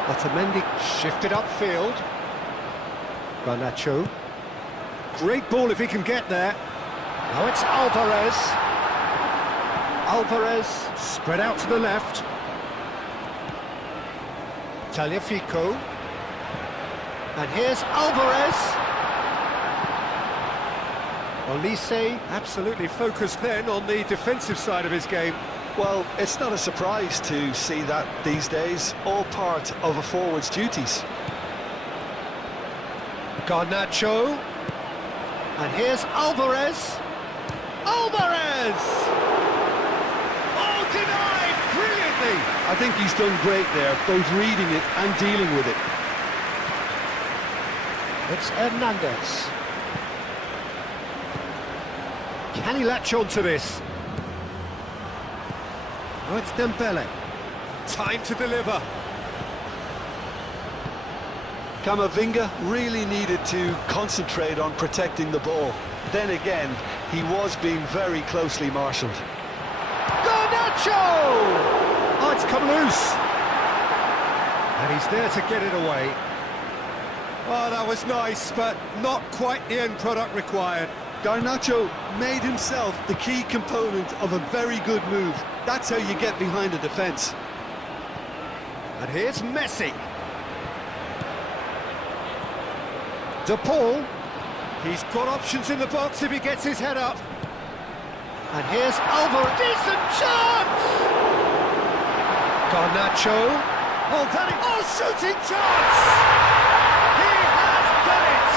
Otamendi shifted upfield. Garnacho. Great ball if he can get there. Now it's Alvarez. Alvarez spread out to the left. Tagliafico. And here's Alvarez. Olise absolutely focused then on the defensive side of his game. Well, it's not a surprise to see that these days, all part of a forward's duties. Garnacho. And here's Alvarez. Alvarez! Oh, denied brilliantly! I think he's done great there, both reading it and dealing with it. It's Hernandez. Can he latch on to this? Oh, it's Dembele. Time to deliver. Camavinga really needed to concentrate on protecting the ball. Then again, he was being very closely marshalled. Garnacho! Oh, it's come loose. And he's there to get it away. Oh, that was nice, but not quite the end product required. Garnacho made himself the key component of a very good move. That's how you get behind a defence. And here's Messi. De Paul. He's got options in the box if he gets his head up. And here's Alvarez. Decent chance! Garnacho. Oh, that is... Oh, shooting chance! He has done it!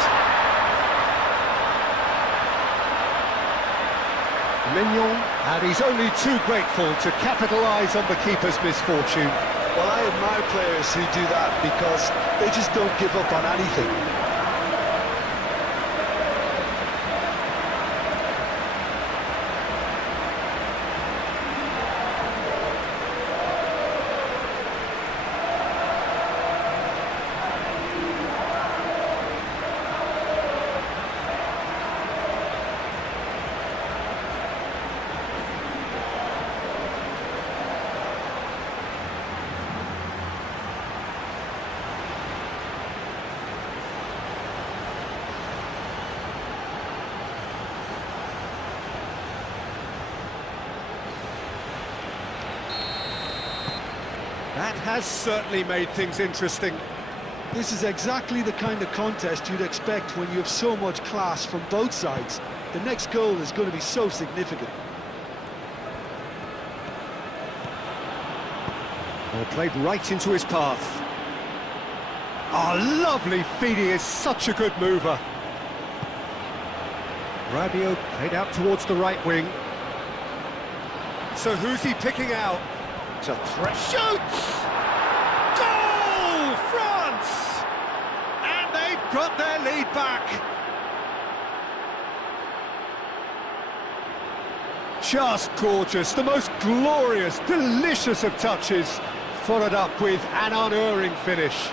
Mignon, and he's only too grateful to capitalise on the keeper's misfortune. Well, I admire players who do that because they just don't give up on anything. That has certainly made things interesting. This is exactly the kind of contest you'd expect when you have so much class from both sides. The next goal is going to be so significant. Well, played right into his path. Oh, lovely feed, he is such a good mover. Rabiot played out towards the right wing. So who's he picking out? To threat. Shoots! Goal! France! And they've got their lead back. Just gorgeous, the most glorious, delicious of touches, followed up with an unerring finish.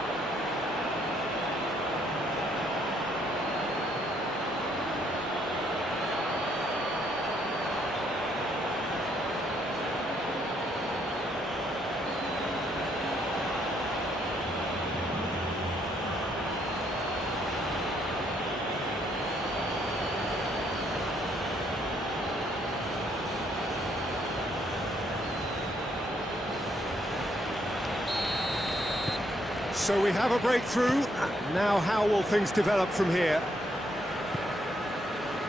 So we have a breakthrough. Now how will things develop from here?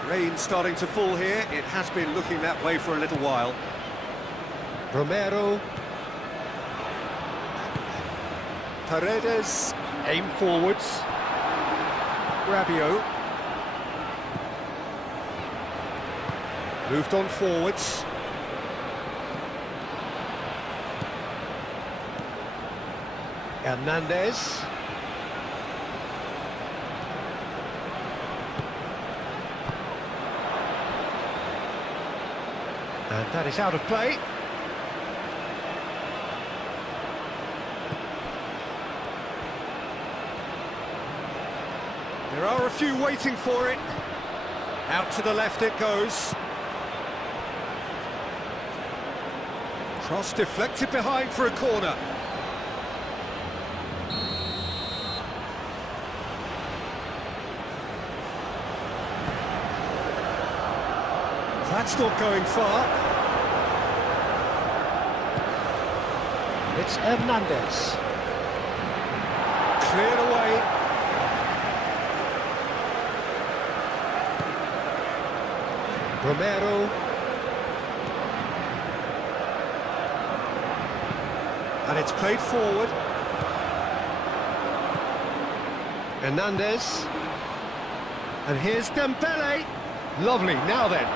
Rain starting to fall here. It has been looking that way for a little while. Romero. Paredes. Aim forwards. Rabiot. Moved on forwards. Hernandez. And that is out of play. There are a few waiting for it. Out to the left it goes. Cross deflected behind for a corner. That's not going far. It's Hernandez. Cleared away. Romero. And it's played forward. Hernandez. And here's Dembele. Lovely, now then.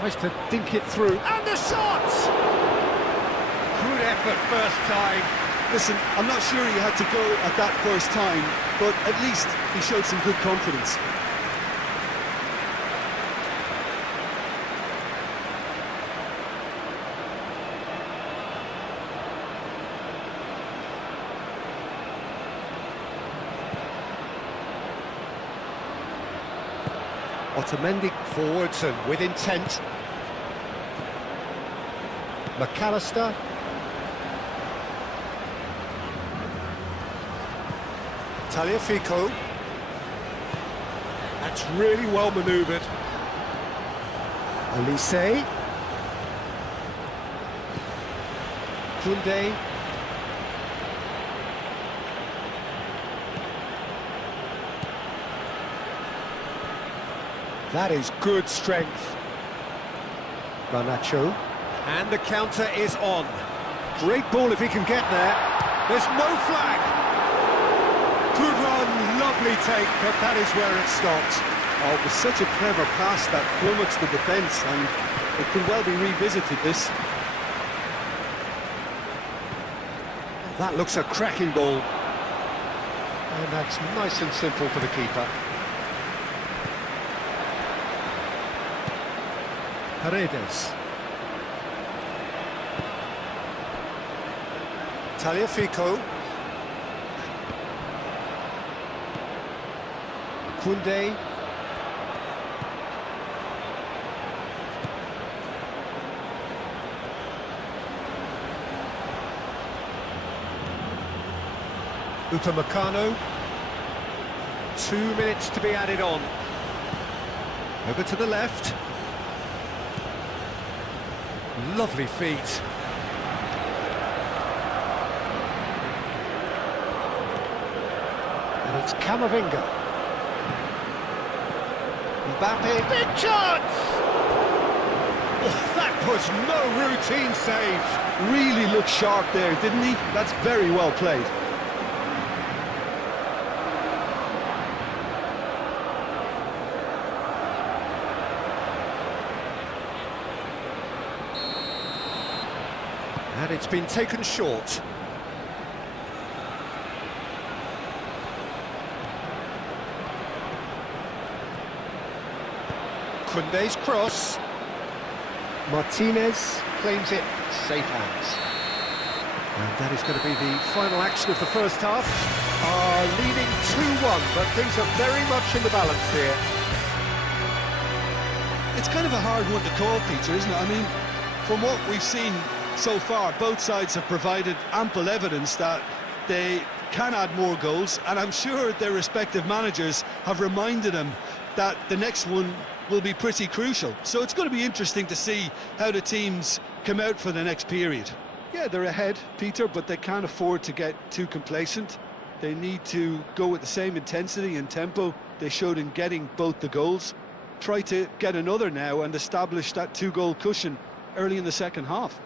Tries to dink it through. And the shot! Good effort first time. Listen, I'm not sure he had to go at that first time, but at least he showed some good confidence. Otamendi forwards and with intent. McAllister. Tagliafico. That's really well manoeuvred. Olise. Koundé. That is good strength. Garnacho. And the counter is on. Great ball if he can get there. There's no flag. Good run, lovely take, but that is where it stopped. Oh, it was such a clever pass that flummoxed the defence, and it could well be revisited, this. That looks a cracking ball. And that's nice and simple for the keeper. Paredes. Tagliafico. Koundé. Upamecano. 2 minutes to be added on. Over to the left. Lovely feet. And it's Camavinga. Mbappe. Big chance! Oh, that was no routine save. Really looked sharp there, didn't he? That's very well played. And it's been taken short. Koundé's cross. Martinez claims it, safe hands. And that is going to be the final action of the first half. Leading 2-1, but things are very much in the balance here. It's kind of a hard one to call, Peter, isn't it? I mean, from what we've seen so far, both sides have provided ample evidence that they can add more goals, and I'm sure their respective managers have reminded them that the next one will be pretty crucial. So it's going to be interesting to see how the teams come out for the next period. Yeah, they're ahead, Peter, but they can't afford to get too complacent. They need to go with the same intensity and tempo they showed in getting both the goals. Try to get another now and establish that two-goal cushion early in the second half.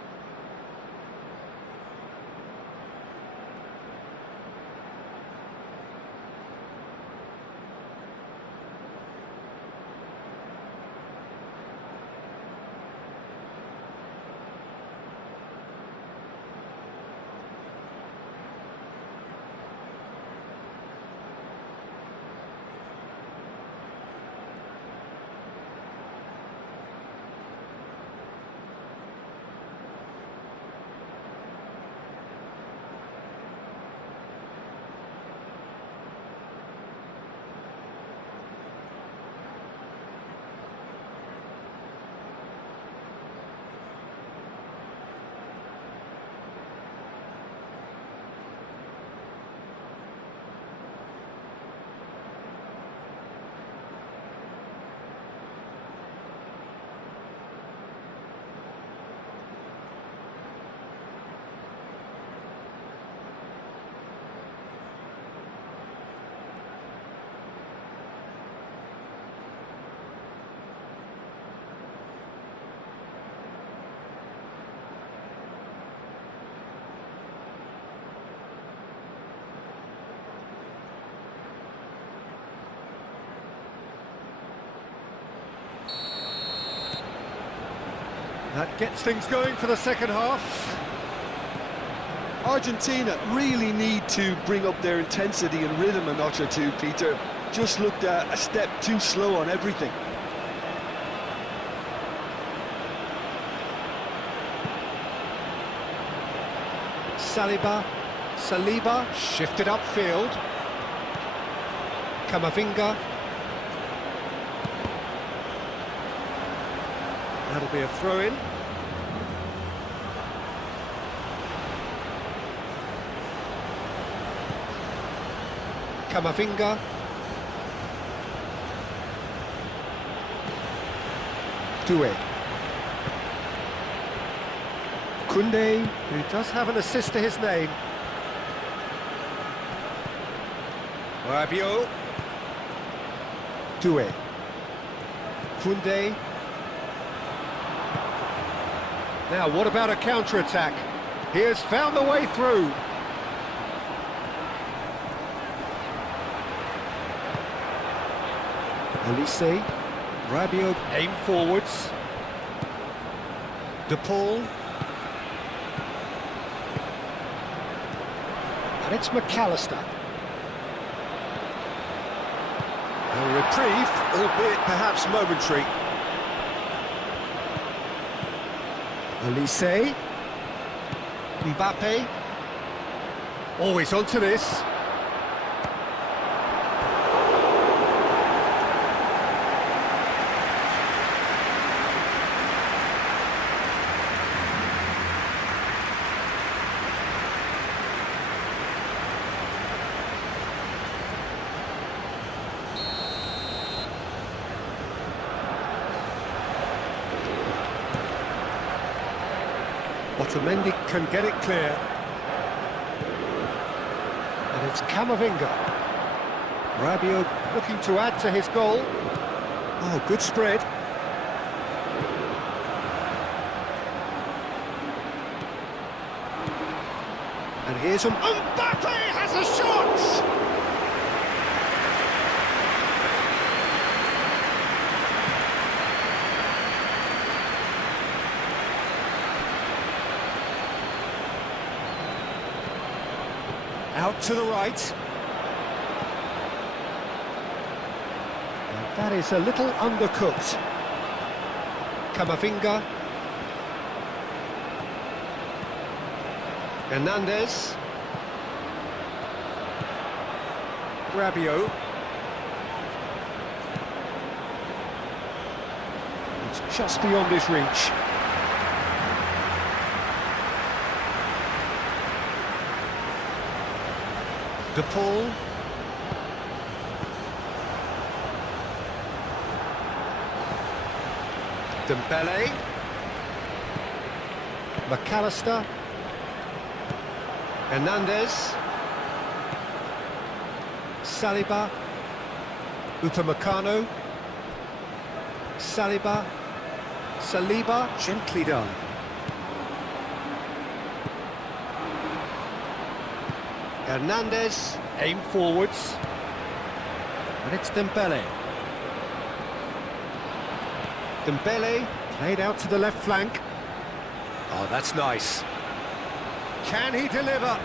That gets things going for the second half. Argentina really need to bring up their intensity and rhythm a notch or two, Peter. Just looked a step too slow on everything. Saliba, shifted upfield. Camavinga. That'll be a throw-in. Camavinga. Doué. Koundé, who does have an assist to his name. Rabiot. Doué. Koundé. Now, what about a counter-attack? He has found the way through. Olise. Rabiot aim forwards. De Paul. And it's McAllister. A reprieve, albeit perhaps momentary. Olise. Mbappe. Always onto this. Otamendi can get it clear. And it's Camavinga. Rabiot looking to add to his goal. Oh, good spread. And here's Mbappe has a shot! Out to the right. And that is a little undercooked. Camavinga. Hernandez. Rabiot. It's just beyond his reach. De Paul. Dembele. McAllister. Hernandez. Saliba. Upamecano. Saliba. Gently done. Hernandez, aim forwards, and it's Dembele. Dembele, played out to the left flank. Oh, that's nice. Can he deliver?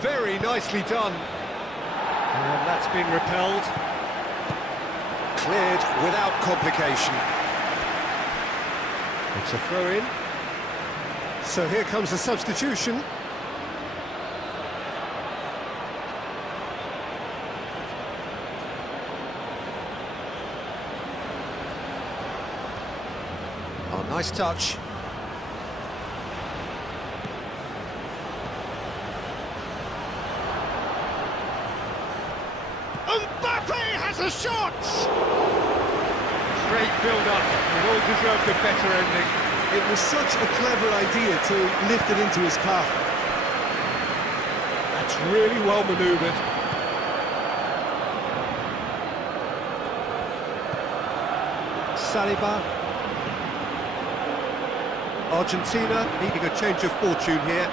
Very nicely done. And that's been repelled. Cleared without complication. It's a throw-in. So here comes the substitution. Oh, nice touch. Mbappe has a shot! Great build-up. It all deserved a better ending. It was such a clever idea to lift it into his path. That's really well manoeuvred. Saliba. Argentina needing a change of fortune here.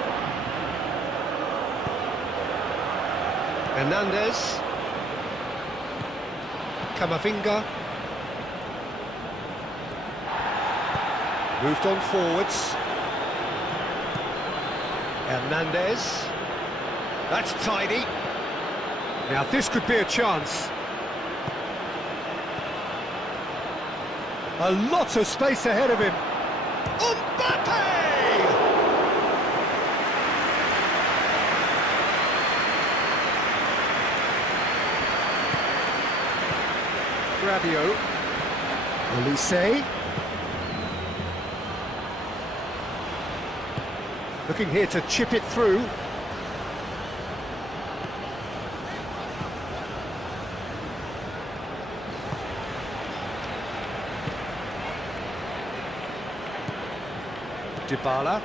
Hernandez. Moved on forwards. Hernandez. That's tidy. Now this could be a chance. A lot of space ahead of him. Mbappe! Rabiot. Olise. Looking here to chip it through. Dybala.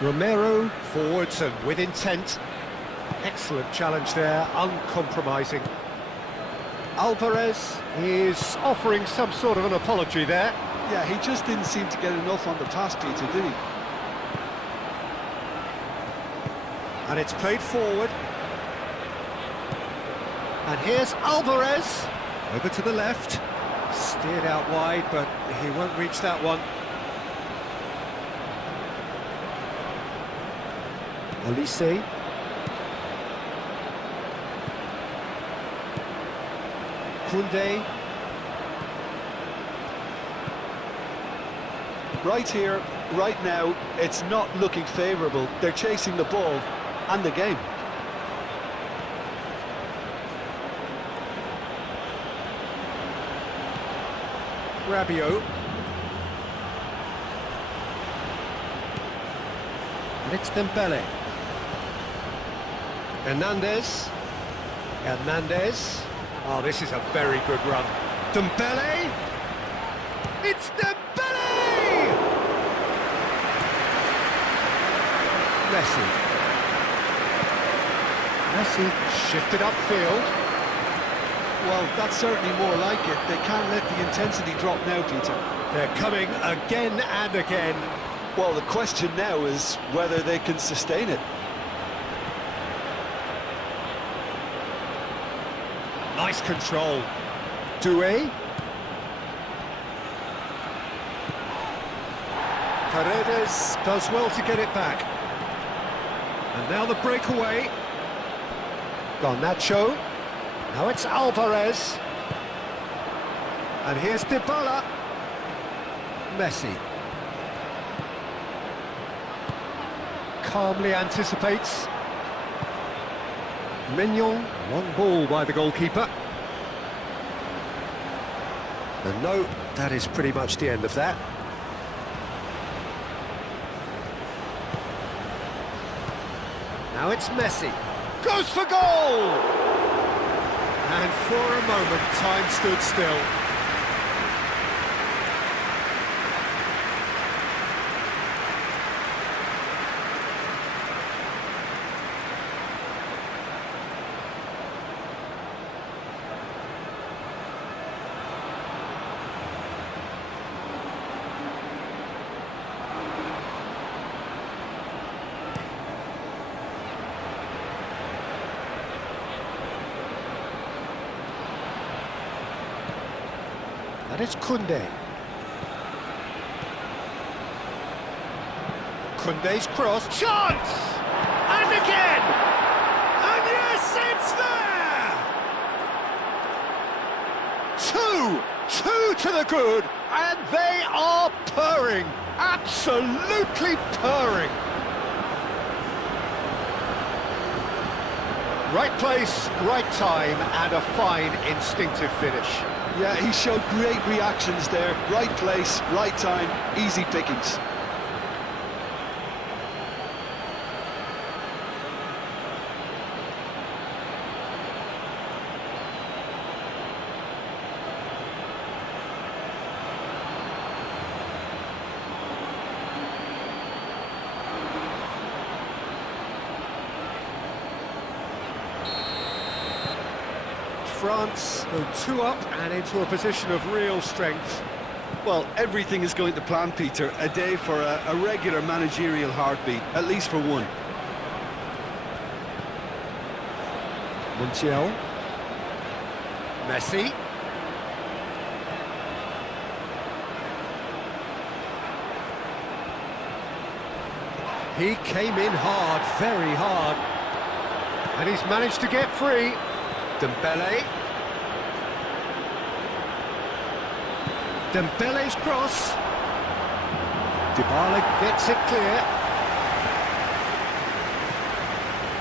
Romero, forwards and with intent. Excellent challenge there, uncompromising. Alvarez is offering some sort of an apology there. Yeah, he just didn't seem to get enough on the pass, Peter, did he? And it's played forward. And here's Alvarez. Over to the left. Steered out wide, but he won't reach that one. Olise. Koundé. Right here, right now, it's not looking favourable. They're chasing the ball and the game. Rabiot. And it's Dembele. Hernandez. Hernandez. Oh, this is a very good run. Dembele. It's Dembele! Messi. Messi shifted upfield. Well, that's certainly more like it. They can't let the intensity drop now, Peter. They're coming again and again. Well, the question now is whether they can sustain it. Nice control. Doué. Paredes does well to get it back. And now the breakaway. Garnacho. Now it's Alvarez. And here's Dybala. Messi. Calmly anticipates. Mignon, long ball by the goalkeeper. And no, that is pretty much the end of that. Now it's Messi. Goes for goal! And for a moment, time stood still. And it's Koundé. Koundé's cross. Chance! And again! And yes, it's there! Two to the good, and they are purring. Absolutely purring. Right place, right time, and a fine instinctive finish. Yeah, he showed great reactions there. Right place, right time, easy pickings. France go 2 up and into a position of real strength. Well, everything is going to plan, Peter. A day for a regular managerial heartbeat, at least for one. Montiel. Messi. He came in hard, very hard. And he's managed to get free. Dembele. Dembele's cross. Dybala gets it clear.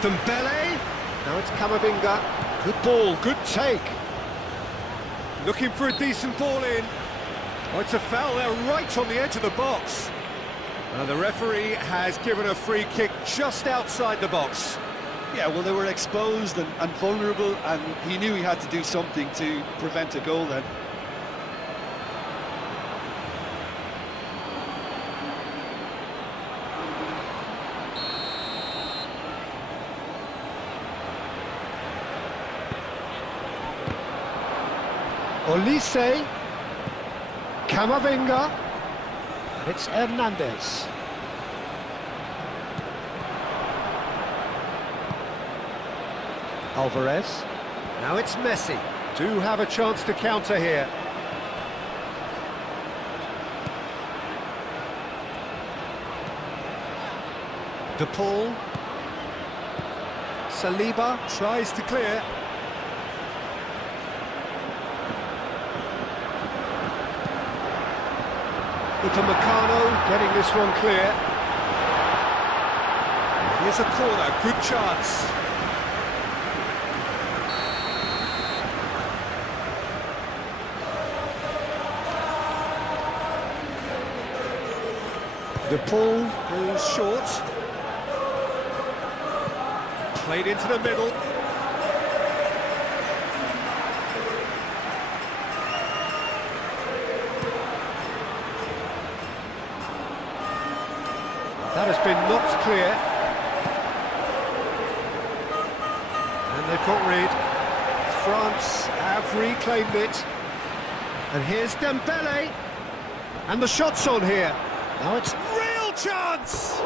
Dembele. Now it's Camavinga. Good ball, good take. Looking for a decent ball in. Oh, it's a foul there right on the edge of the box. Now the referee has given a free kick just outside the box. Yeah, well, they were exposed and vulnerable, and he knew he had to do something to prevent a goal then. Olise, Camavinga, and it's Hernandez. Alvarez, now it's Messi. Do have a chance to counter here. De Paul. Saliba tries to clear. Upamecano getting this one clear. Here's a corner, good chance. De Paul goes short. Played into the middle. That has been knocked clear. And they've got rid. France have reclaimed it. And here's Dembele. And the shot's on here. Now it's real chance!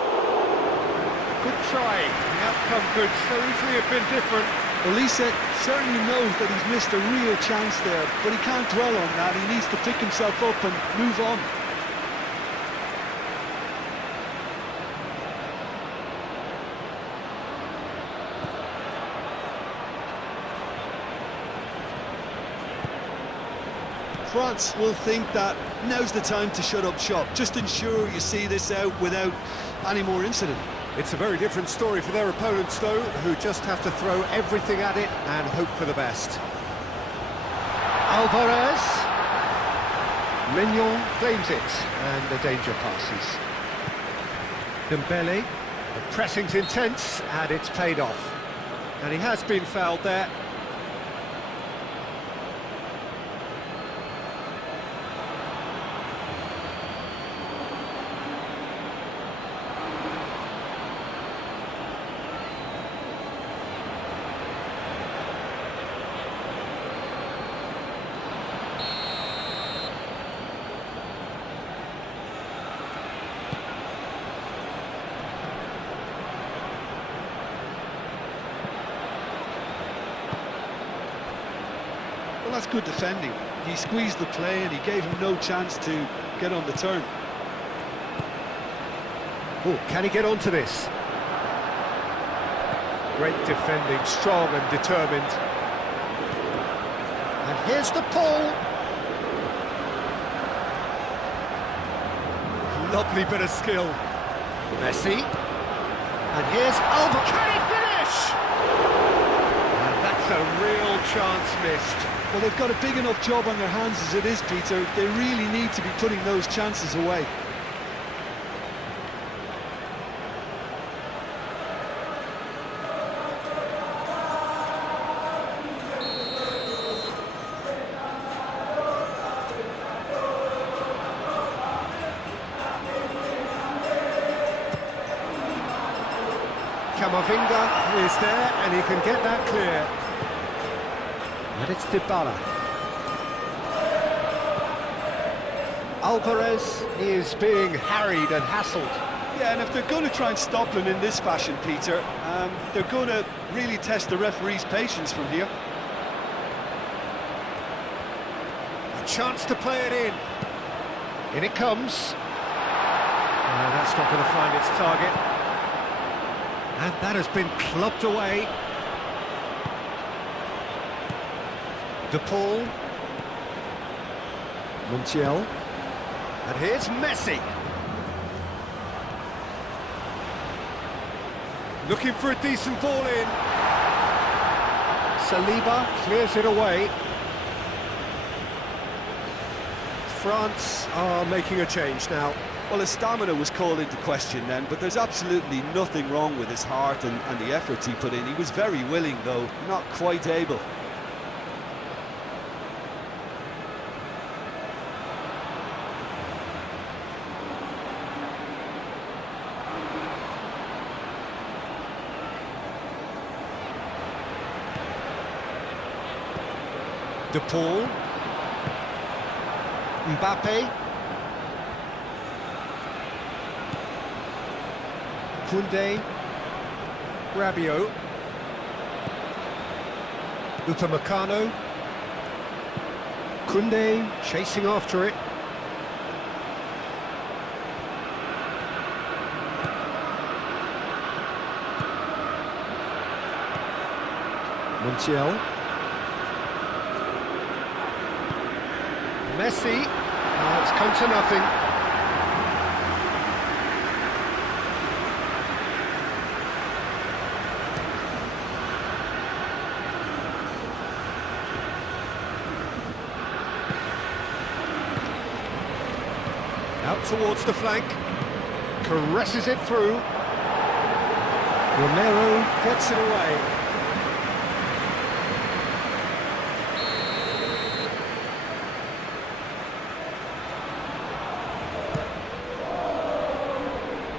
Good try. The outcome could so easily have been different. Olise certainly knows that he's missed a real chance there, but he can't dwell on that. He needs to pick himself up and move on. France will think that now's the time to shut up shop. Just ensure you see this out without any more incident. It's a very different story for their opponents, though, who just have to throw everything at it and hope for the best. Alvarez. Mignon claims it, and the danger passes. Dembele. The pressing's intense, and it's paid off. And he has been fouled there. Well, that's good defending. He squeezed the play and he gave him no chance to get on the turn. Oh, can he get onto this? Great defending, strong and determined. And here's the pull. Lovely bit of skill. Messi. And here's Alvarez. Can he finish? And that's a real chance missed. Well, they've got a big enough job on their hands as it is, Peter. They really need to be putting those chances away. Camavinga is there, and he can get that clear. And it's Dybala. Alvarez is being harried and hassled. Yeah, and if they're going to try and stop him in this fashion, Peter, they're going to really test the referee's patience from here. A chance to play it in. In it comes. That's not going to find its target. And that has been clubbed away. De Paul. Montiel. And here's Messi. Looking for a decent ball in. Saliba clears it away. France are making a change now. Well, his stamina was called into question then, but there's absolutely nothing wrong with his heart and the efforts he put in. He was very willing, though, not quite able. De Paul. Mbappe. Koundé. Rabiot. Upamecano. Koundé chasing after it. Montiel. Messi. Now it's come to nothing. Out towards the flank. Caresses it through. Romero gets it away.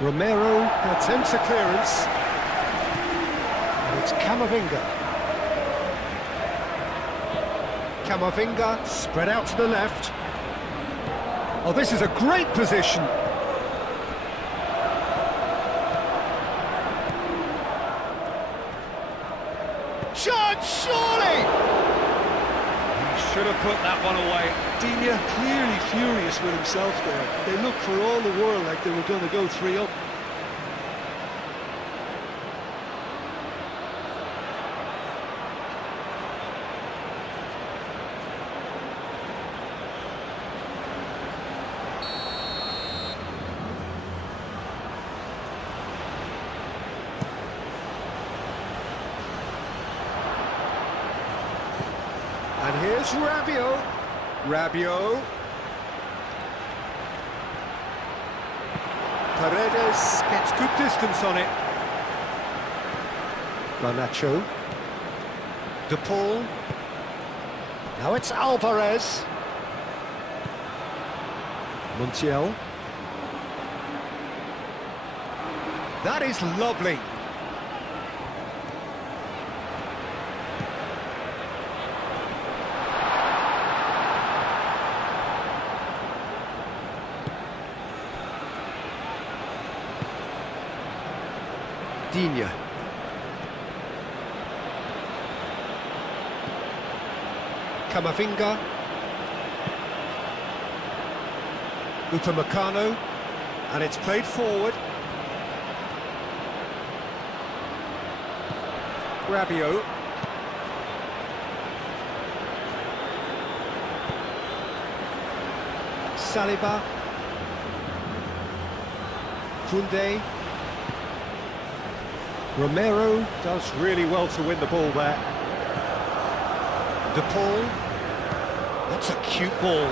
Romero attempts a clearance, and it's Camavinga. Camavinga spread out to the left. Oh, this is a great position. Shot, surely! He should have put that one away. Digne clearly furious with himself there. They looked for all the world like they were going to go 3-up. And here's Rabiot. Rabiot. Paredes gets good distance on it. Garnacho. De Paul. Now it's Alvarez. Montiel. That is lovely. Digne. Camavinga. Upamecano. And it's played forward. Rabiot. Saliba. Koundé. Romero does really well to win the ball there. De Paul. That's a cute ball.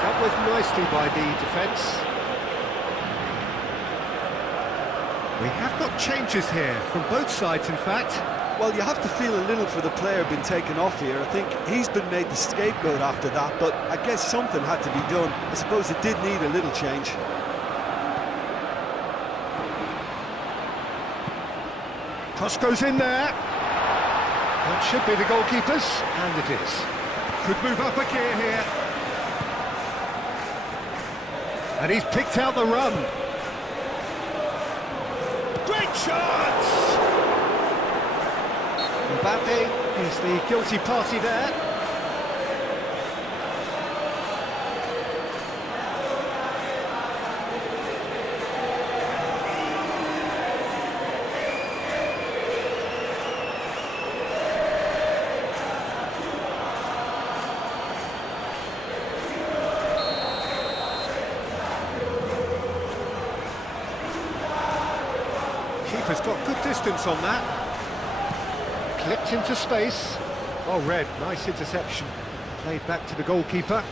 Dealt with nicely by the defence. We have got changes here from both sides, in fact. Well, you have to feel a little for the player being taken off here. I think he's been made the scapegoat after that, but I guess something had to be done. I suppose it did need a little change. Cross goes in there. That should be the goalkeeper's, and it is. Could move up a gear here. And he's picked out the run. Great chance! Mbappe is the guilty party there. Keeper's got good distance on that. Clipped into space. Well read, nice interception. Played back to the goalkeeper.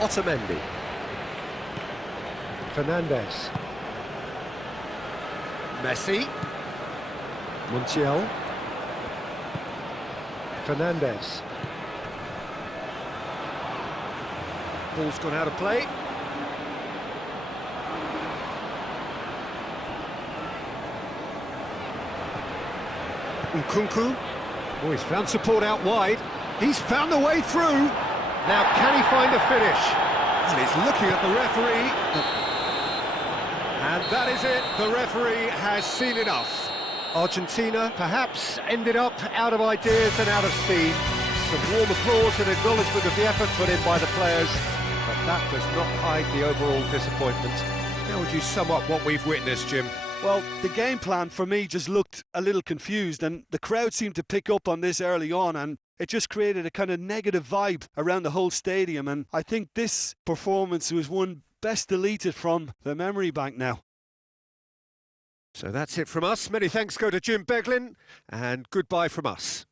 Otamendi. Fernandez. Messi. Montiel. Fernandez. Ball's gone out of play. Nkunku. Oh, he's found support out wide. He's found the way through. Now, can he find a finish? And he's looking at the referee. And that is it. The referee has seen enough. Argentina perhaps ended up out of ideas and out of steam. Some warm applause and acknowledgement of the effort put in by the players, but that does not hide the overall disappointment. How would you sum up what we've witnessed, Jim? Well, the game plan for me just looked a little confused, and the crowd seemed to pick up on this early on, and it just created a kind of negative vibe around the whole stadium. And I think this performance was one best deleted from the memory bank now. So that's it from us. Many thanks go to Jim Beglin, and goodbye from us.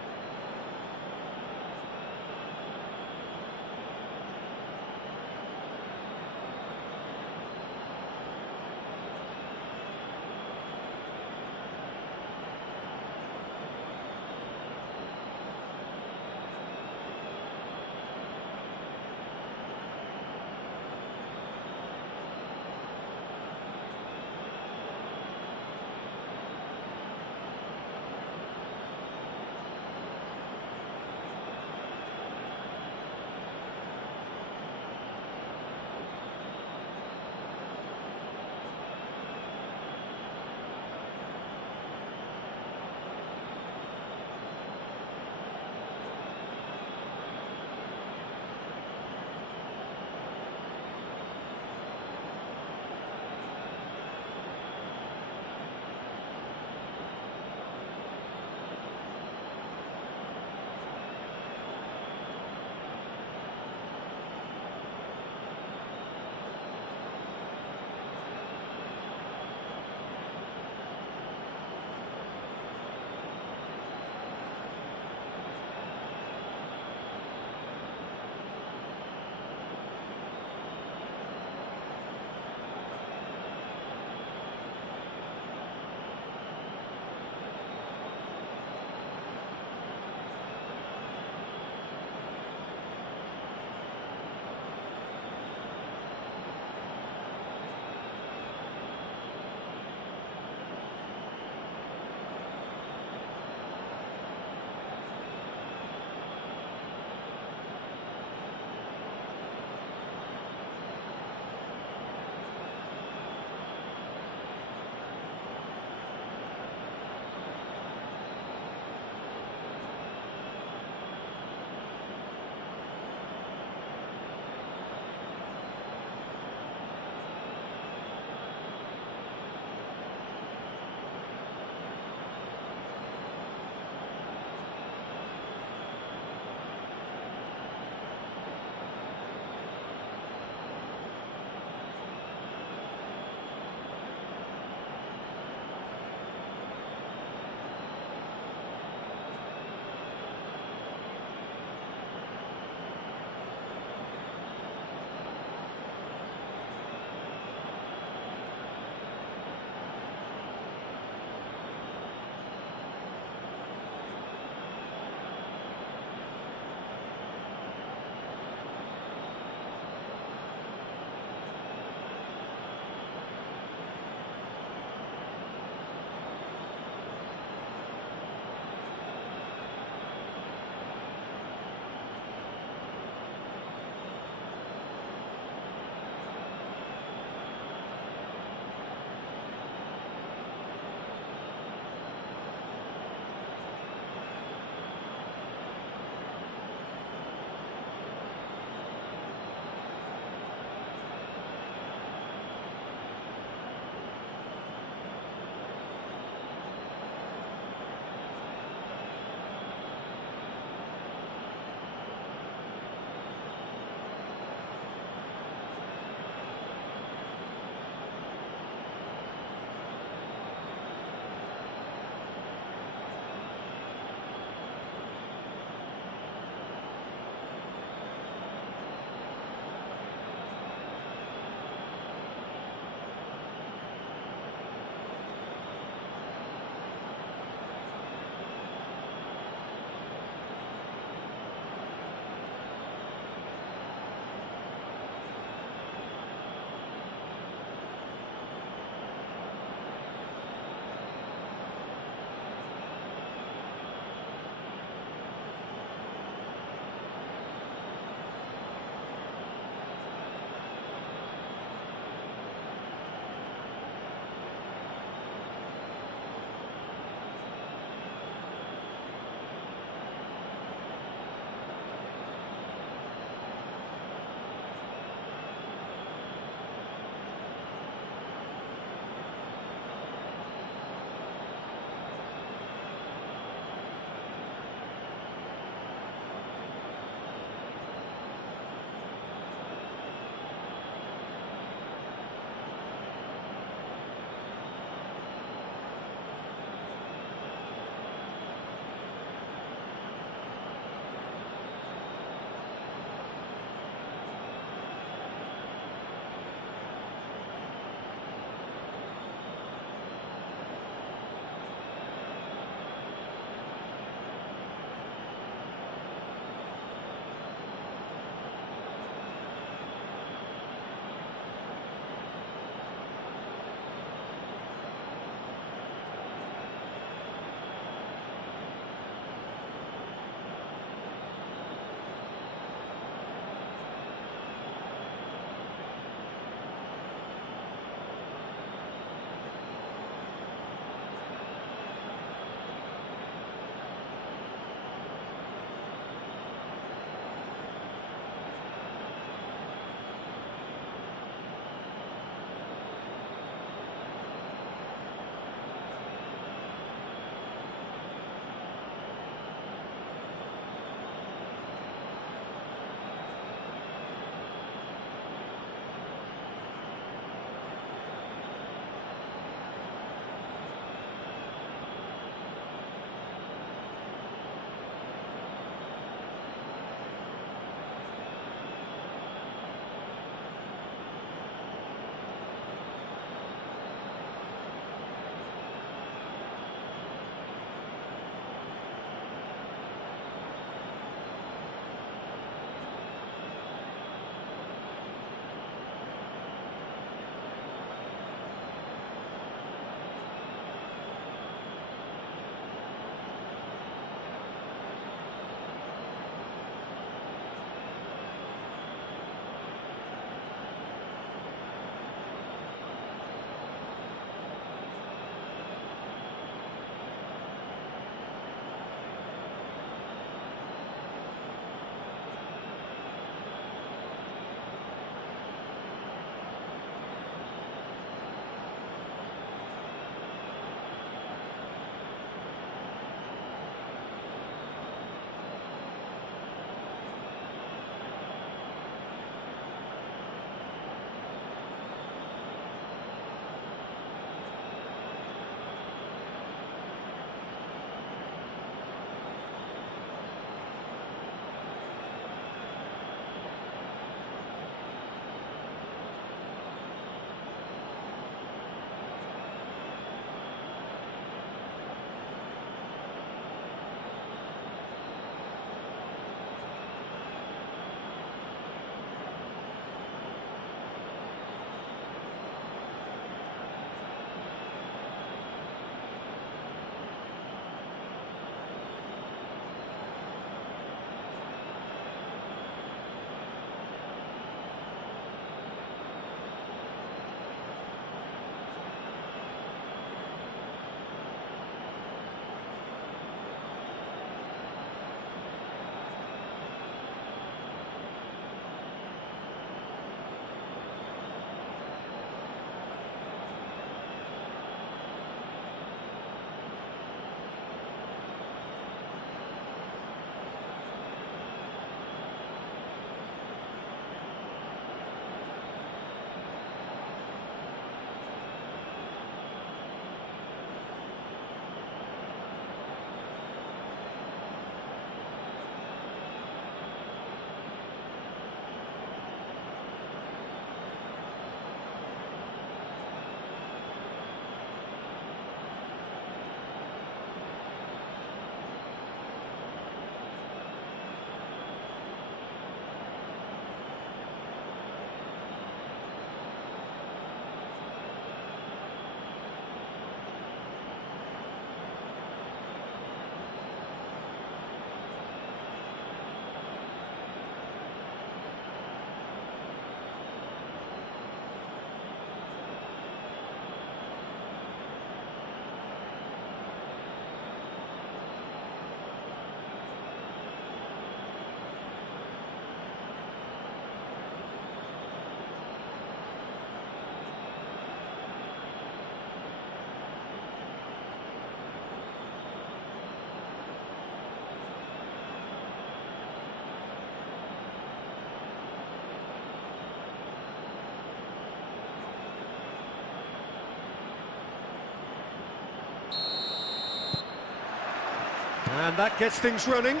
And that gets things running.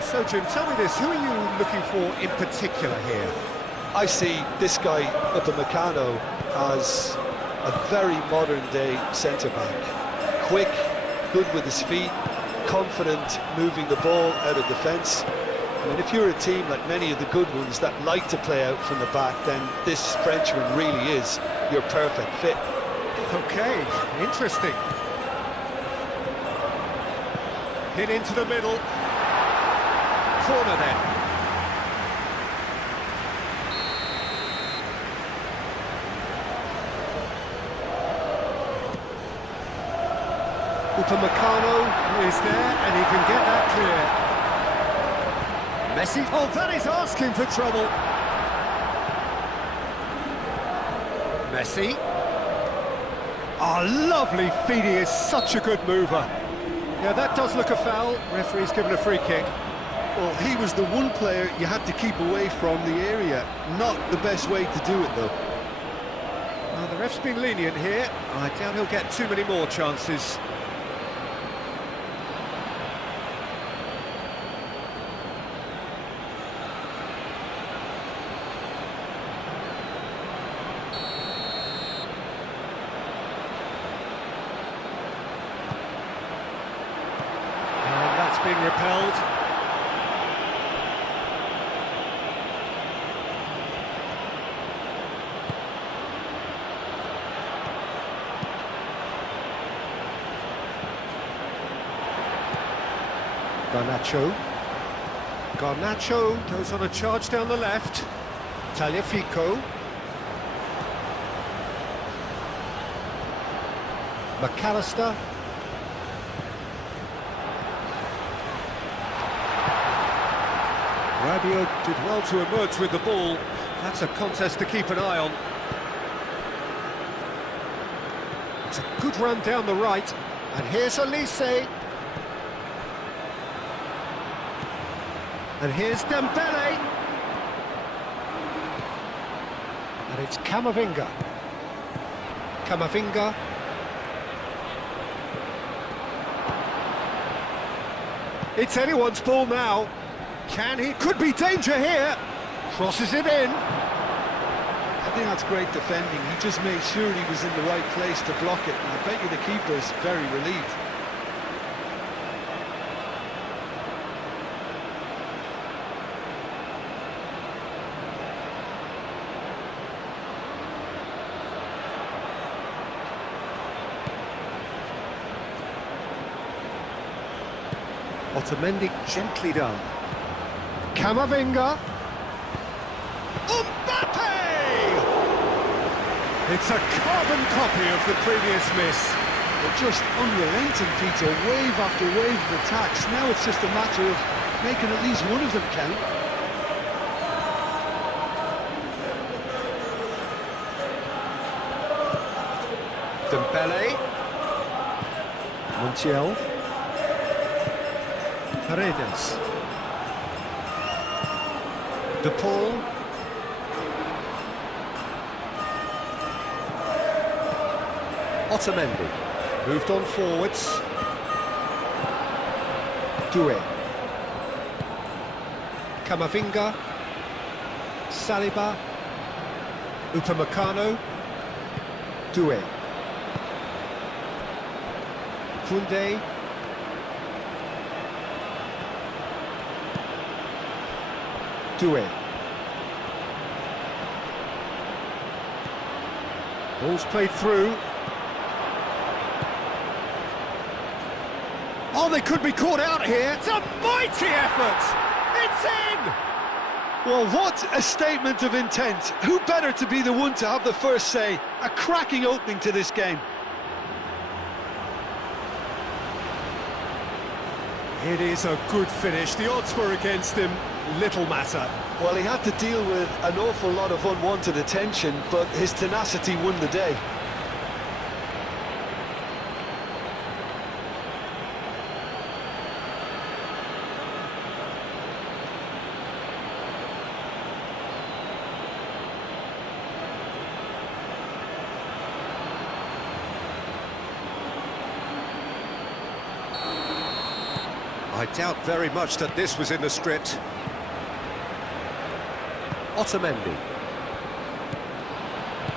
So, Jim, tell me this, who are you looking for in particular here? I see this guy, Upamecano, as a very modern-day centre-back. Quick, good with his feet, confident moving the ball out of defence. I mean, if you're a team like many of the good ones that like to play out from the back, then this Frenchman really is your perfect fit. Okay, interesting. Hit into the middle. Corner then. Upamecano is there, and he can get that clear. Messi, oh, that is asking for trouble. Messi. Oh, lovely feed, he is such a good mover. Yeah, that does look a foul. Referee's given a free kick. Well, he was the one player you had to keep away from the area. Not the best way to do it, though. Well, the ref's been lenient here. I doubt he'll get too many more chances. And that's being repelled. Garnacho goes on a charge down the left. Tagliafico. McAllister. Rabiot did well to emerge with the ball. That's a contest to keep an eye on. It's a good run down the right. And here's Elise. And here's Dembele. And it's Camavinga. Camavinga. It's anyone's ball now. Can he? Could be danger here. Crosses it in. I think that's great defending. He just made sure he was in the right place to block it. And I bet you the keeper's very relieved. Otamendi gently done. Camavinga. Mbappe! It's a carbon copy of the previous miss. They're just unrelenting, Peter. Wave after wave of attacks. Now it's just a matter of making at least one of them count. Dembele. Montiel. Paredes. De Paul. Otamendi. Moved on forwards. Doué. Camavinga. Saliba. Upamecano. Doué. Koundé. Doué. Ball's played through. Oh, they could be caught out here. It's a mighty effort. It's in. Well, what a statement of intent. Who better to be the one to have the first say? A cracking opening to this game. It is a good finish. The odds were against him. Little matter. Well, he had to deal with an awful lot of unwanted attention, but his tenacity won the day. Doubt very much that this was in the script. Otamendi.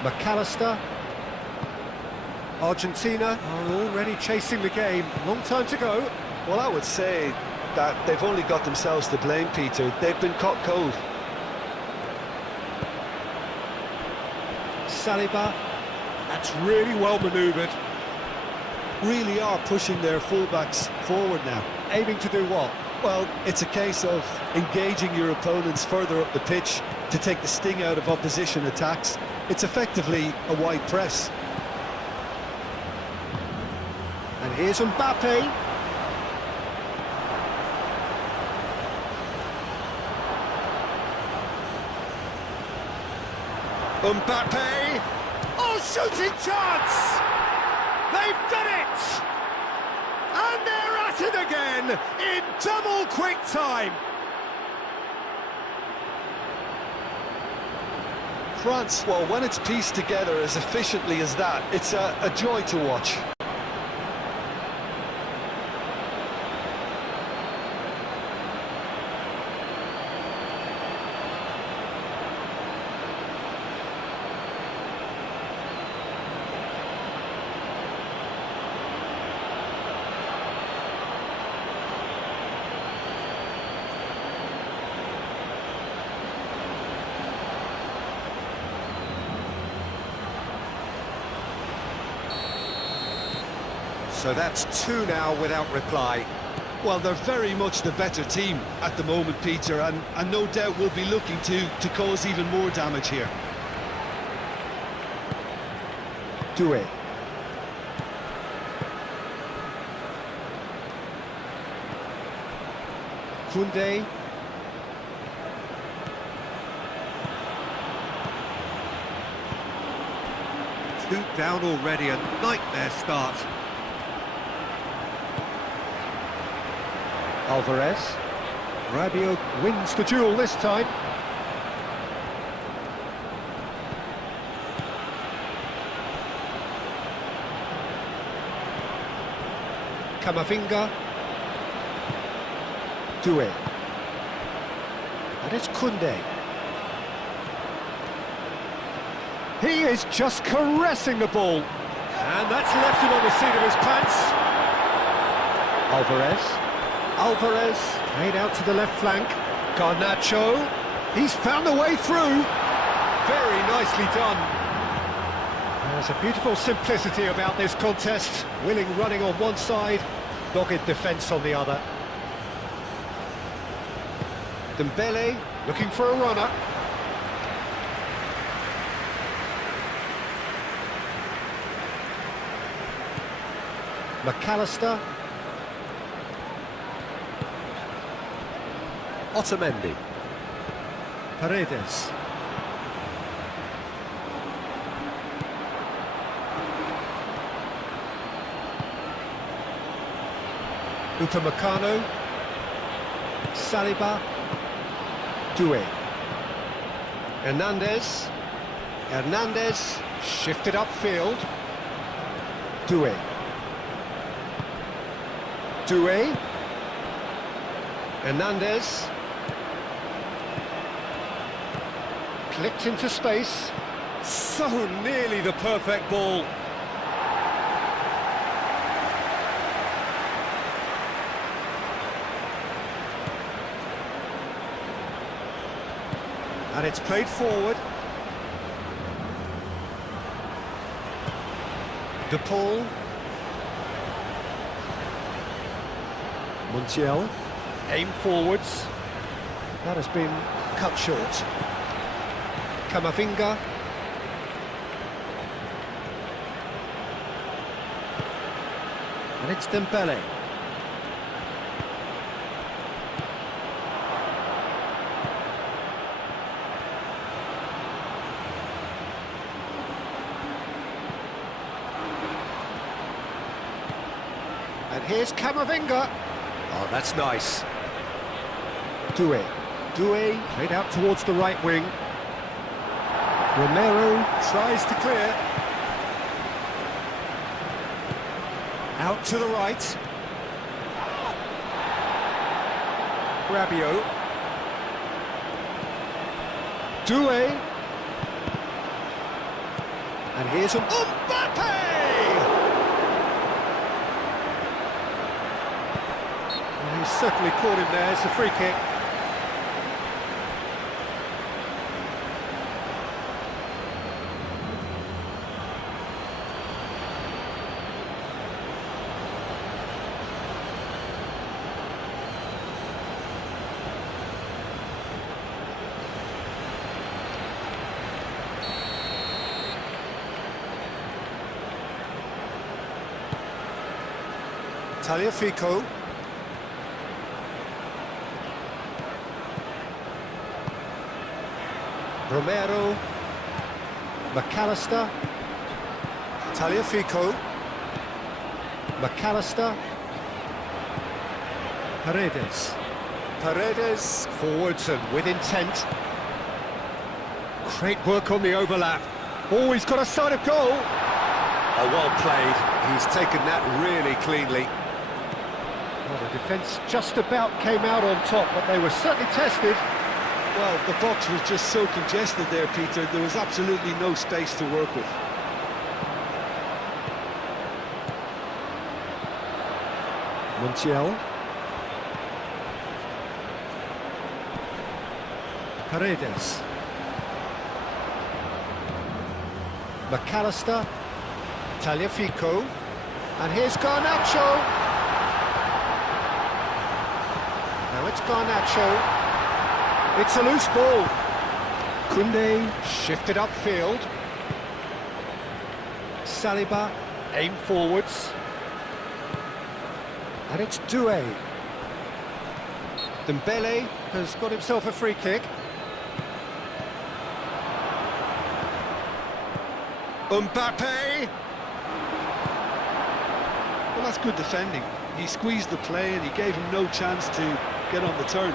McAllister. Argentina are already chasing the game. Long time to go. Well, I would say that they've only got themselves to blame, Peter. They've been caught cold. Saliba. That's really well manoeuvred. Really are pushing their fullbacks forward now. Aiming to do what? Well, it's a case of engaging your opponents further up the pitch to take the sting out of opposition attacks. It's effectively a wide press. And here's Mbappe. Mbappe! Oh, shooting chance! They've done it! And they're at it again in double quick time. France, well, when it's pieced together as efficiently as that, it's a joy to watch. So that's two now without reply. Well, they're very much the better team at the moment, Peter, and no doubt will be looking to cause even more damage here. Doué. Koundé. Two down already, a nightmare start. Alvarez. Rabiot wins the duel this time. Camavinga. Doué. And it's Koundé. He is just caressing the ball. And that's left him on the seat of his pants. Alvarez, played out to the left flank. Garnacho, he's found the way through. Very nicely done. There's a beautiful simplicity about this contest. Willing running on one side, dogged defence on the other. Dembele, looking for a runner. McAllister. Otamendi. Paredes. Upamecano. Saliba. Doué. Hernandez. Shifted upfield. Doué. Hernandez. Clipped into space. So nearly the perfect ball. And it's played forward. De Paul. Montiel. Aim forwards. That has been cut short. Camavinga. And it's Dembele. And here's Camavinga. Oh, that's nice. Doué played out towards the right wing. Romero tries to clear. Out to the right. Rabiot. Doué. And here's Mbappe! Well, he's certainly caught him there. It's a free kick. Tagliafico. Romero. McAllister. Tagliafico. McAllister. Paredes. Paredes forwards and with intent. Great work on the overlap. Oh, he's got a sight of goal. Oh, well played. He's taken that really cleanly. Well, the defence just about came out on top, but they were certainly tested. Well, the box was just so congested there, Peter. There was absolutely no space to work with. Montiel. Paredes. McAllister. Tagliafico. And here's Garnacho. Now it's Garnacho. It's a loose ball. Koundé shifted upfield. Saliba aimed forwards. And it's Doué. Dembele has got himself a free kick. Mbappe! Well, that's good defending. He squeezed the play and he gave him no chance to get on the turn.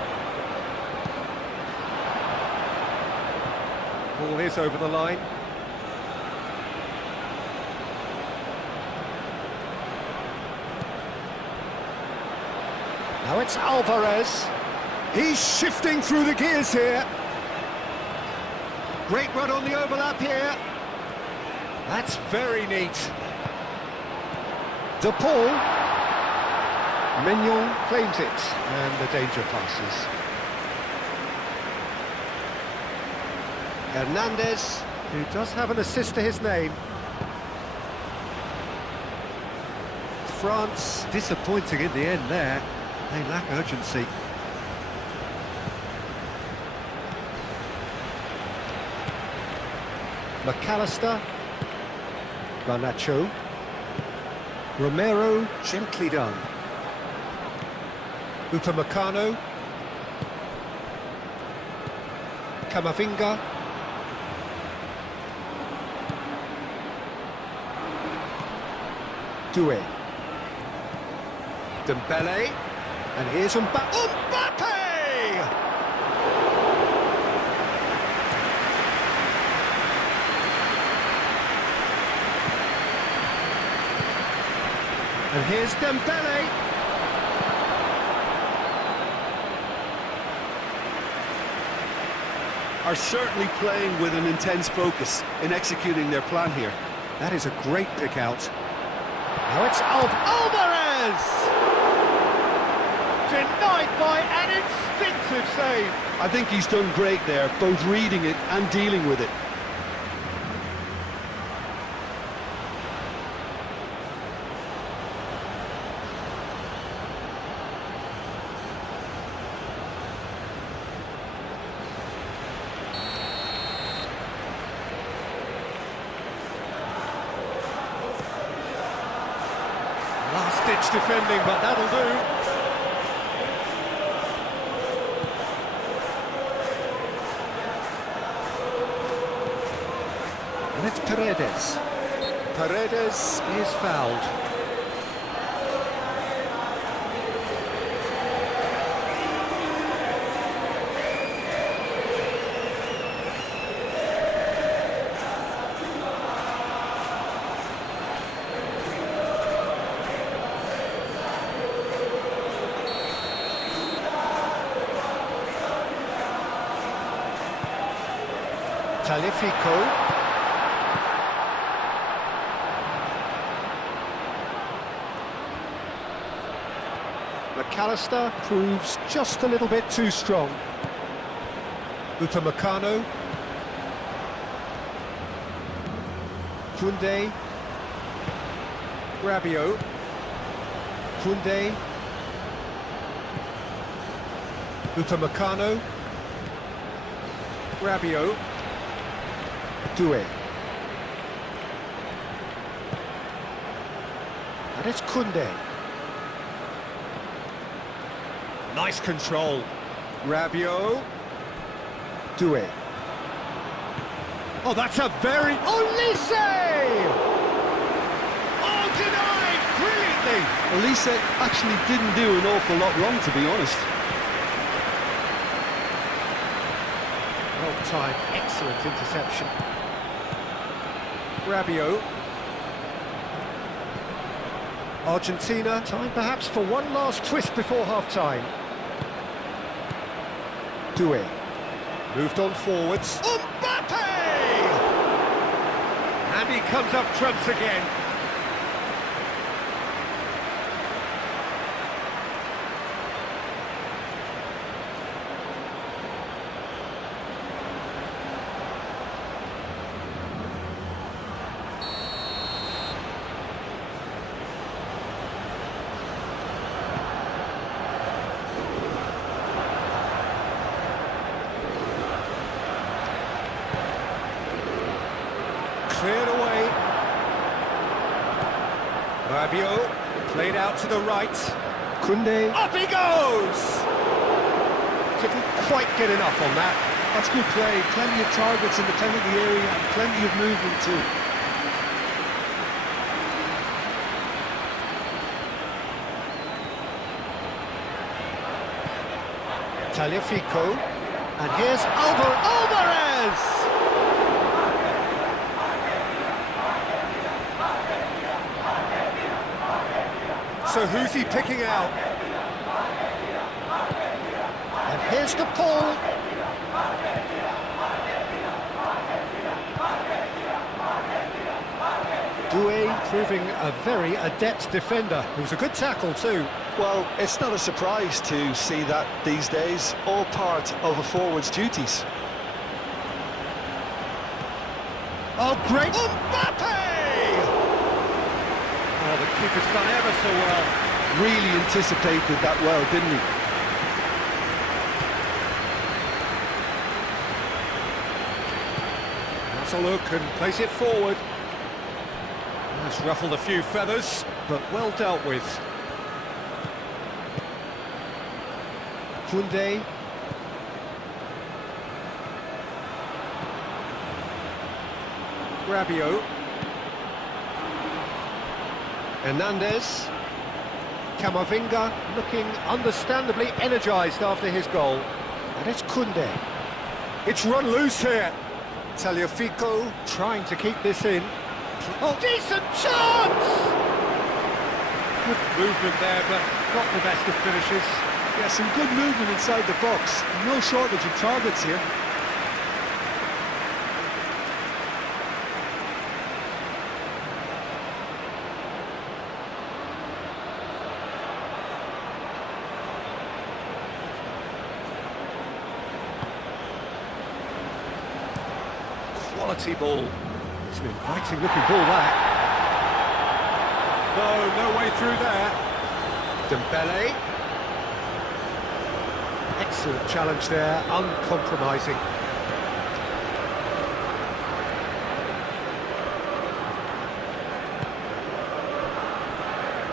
Ball is over the line. Now it's Alvarez. He's shifting through the gears here. Great run on the overlap here. That's very neat. De Paul. Mignon claims it, and the danger passes. Hernandez, who does have an assist to his name. France disappointing in the end there. They lack urgency. McAllister. Garnacho. Romero, gently done. Upamecano. Camavinga. Doué. Dembele. And here's Mbappe! And here's Dembele. Are certainly playing with an intense focus in executing their plan here. That is a great pick out. Now it's Alvarez! Denied by an instinctive save. I think he's done great there, both reading it and dealing with it. Last-ditch defending, but that'll do. And it's Paredes. Paredes is fouled. Talifico. McAllister proves just a little bit too strong. Upamecano. Koundé. Rabiot. Koundé. Upamecano. Rabiot. Doué. And it's Koundé. Nice control. Rabiot. Doué. Oh, that's a very... Olise! Oh, denied! Brilliantly! Elise actually didn't do an awful lot wrong, to be honest. Well timed, excellent interception. Rabiot. Argentina, time perhaps for one last twist before half-time. Doué. Moved on forwards. Mbappe! And he comes up trumps again. Cleared away. Rabiot played out to the right. Koundé. Up he goes! Didn't quite get enough on that. That's good play. Plenty of targets in the penalty area and plenty of movement too. Talifico. And here's Alvarez! So who's he picking out? And here's the pull. Doué proving a very adept defender. It was a good tackle too. Well, it's not a surprise to see that these days, all part of a forward's duties. Oh, great! Mbappe! Oh, the keeper's done ever so well. Really anticipated that well, didn't he? That's a look and place it forward. That's ruffled a few feathers, but well dealt with. Koundé. Rabiot. Hernandez. Camavinga looking understandably energised after his goal. And it's Koundé. It's run loose here. Talifico trying to keep this in. Oh, decent chance! Good movement there, but not the best of finishes. Yeah, some good movement inside the box. No shortage of targets here. Quality ball. It's an inviting looking ball, that. No way through there. Dembele. Excellent challenge there, uncompromising.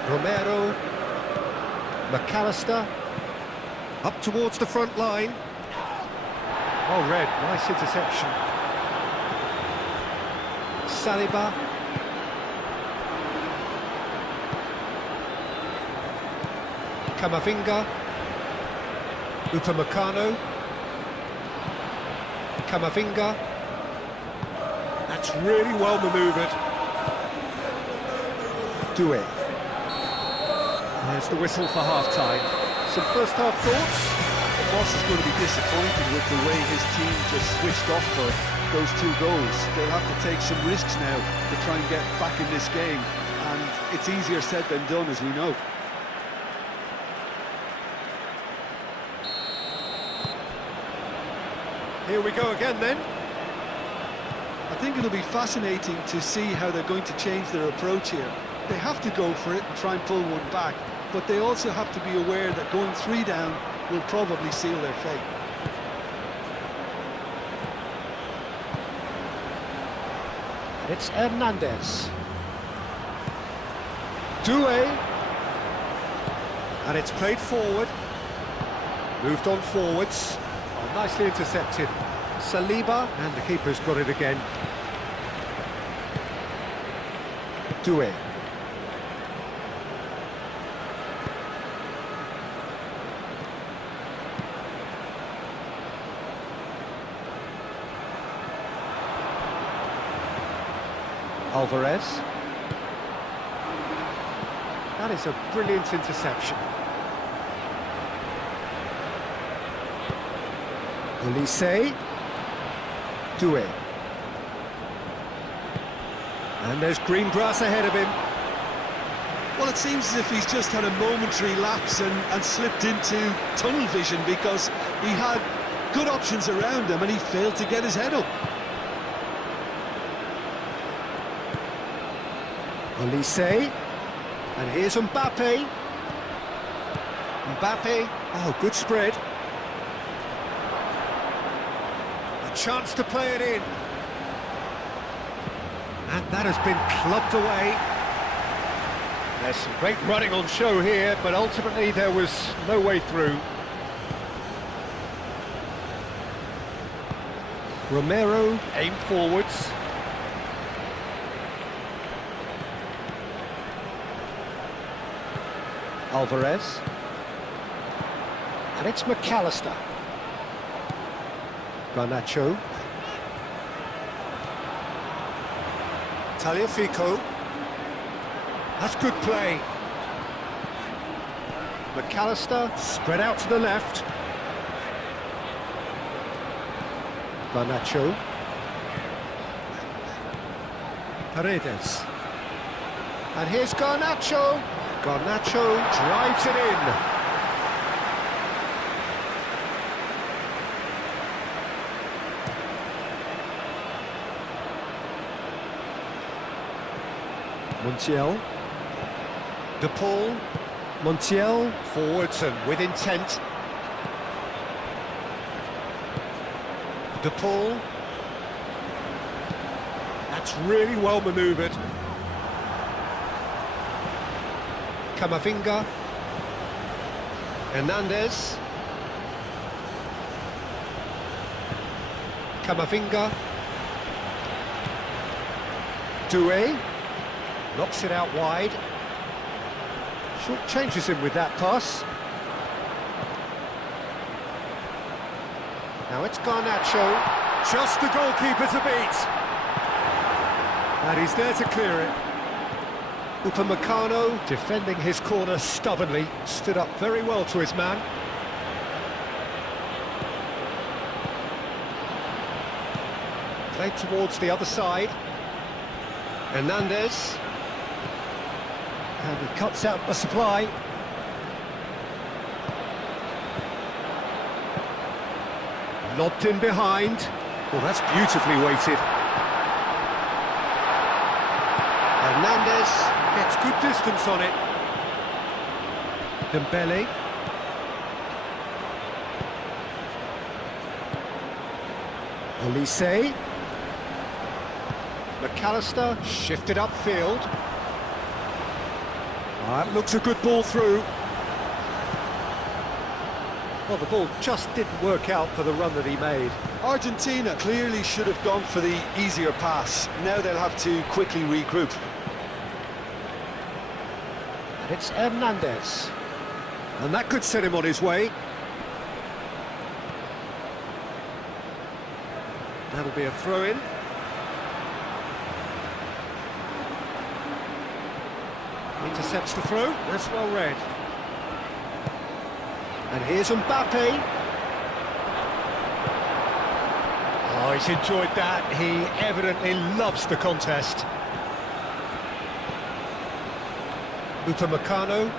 Romero. McAllister. Up towards the front line. Oh, Red, nice interception. Saliba. Camavinga. Upamecano. Camavinga. That's really well manoeuvred. Doué. There's the whistle for half-time. Some first-half thoughts? Moss is going to be disappointed with the way his team just switched off for those 2 goals. They'll have to take some risks now to try and get back in this game, and it's easier said than done, as we know. Here we go again then. I think it'll be fascinating to see how they're going to change their approach here. They have to go for it and try and pull one back, but they also have to be aware that going 3 down will probably seal their fate. It's Hernandez. Doué. And it's played forward. Moved on forwards. Oh, nicely intercepted. Saliba, and the keeper's got it again. Doué. Alvarez. That is a brilliant interception. Olise. Doué. And there's green grass ahead of him. Well, it seems as if he's just had a momentary lapse and slipped into tunnel vision, because he had good options around him and he failed to get his head up. Olise. And here's Mbappe. Mbappe. Oh, good spread. A chance to play it in. And that has been clubbed away. There's some great running on show here, but ultimately there was no way through. Romero aimed forwards. Alvarez. And it's McAllister. Garnacho. Tagliafico. That's good play. McAllister spread out to the left. Garnacho. Paredes. And here's Garnacho. Garnacho drives it in. Montiel. De Paul. Montiel forwards and with intent. De Paul. That's really well manoeuvred. Camavinga. Hernandez. Camavinga. Doué. Knocks it out wide. Short changes him with that pass. Now it's Garnacho. Just the goalkeeper to beat. And he's there to clear it. Upamecano, defending his corner stubbornly, stood up very well to his man. Played towards the other side. Hernandez. And he cuts out the supply. Lobbed in behind. Well, that's beautifully weighted. Hernandez gets good distance on it. Dembele. Olise. McAllister shifted upfield. That looks a good ball through. Well, the ball just didn't work out for the run that he made. Argentina clearly should have gone for the easier pass. Now they'll have to quickly regroup. And it's Hernandez. And that could set him on his way. That'll be a throw-in. Intercepts the throw. That's well read. And here's Mbappe. Oh, he's enjoyed that. He evidently loves the contest. Upamecano.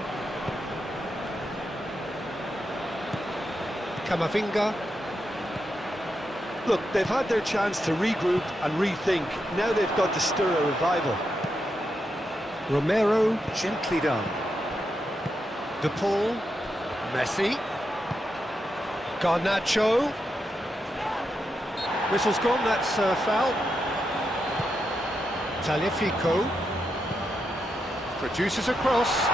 Camavinga. Look, they've had their chance to regroup and rethink. Now they've got to stir a revival. Romero, gently done. De Paul. Messi. Garnacho. Whistle's gone, that's a foul. Tagliafico. Produces a cross.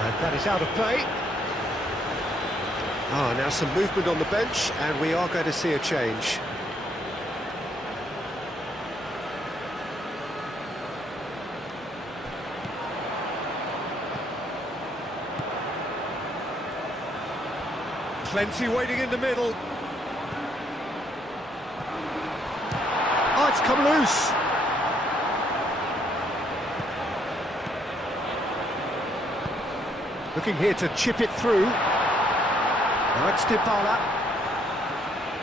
And that is out of play. Now some movement on the bench, and we are going to see a change. Plenty waiting in the middle. Oh, it's come loose. Looking here to chip it through. Now it's Dybala.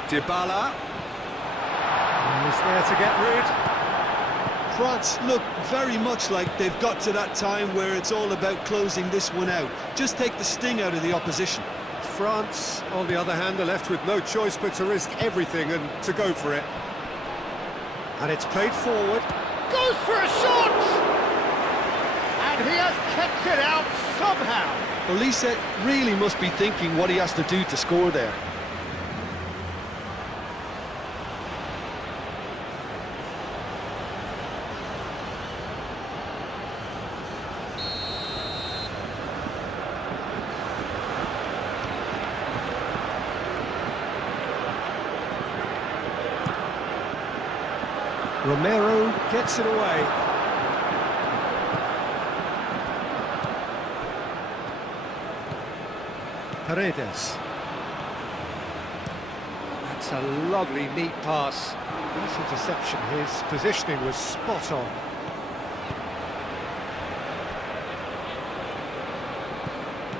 Dybala. He's there to get rid. France look very much like they've got to that time where it's all about closing this one out. Just take the sting out of the opposition. France, on the other hand, are left with no choice but to risk everything and to go for it. And it's played forward. Goes for a shot! And he has kept it out somehow. Olise really must be thinking what he has to do to score there. Romero gets it away. Paredes. That's a lovely, neat pass. Nice interception. His positioning was spot on.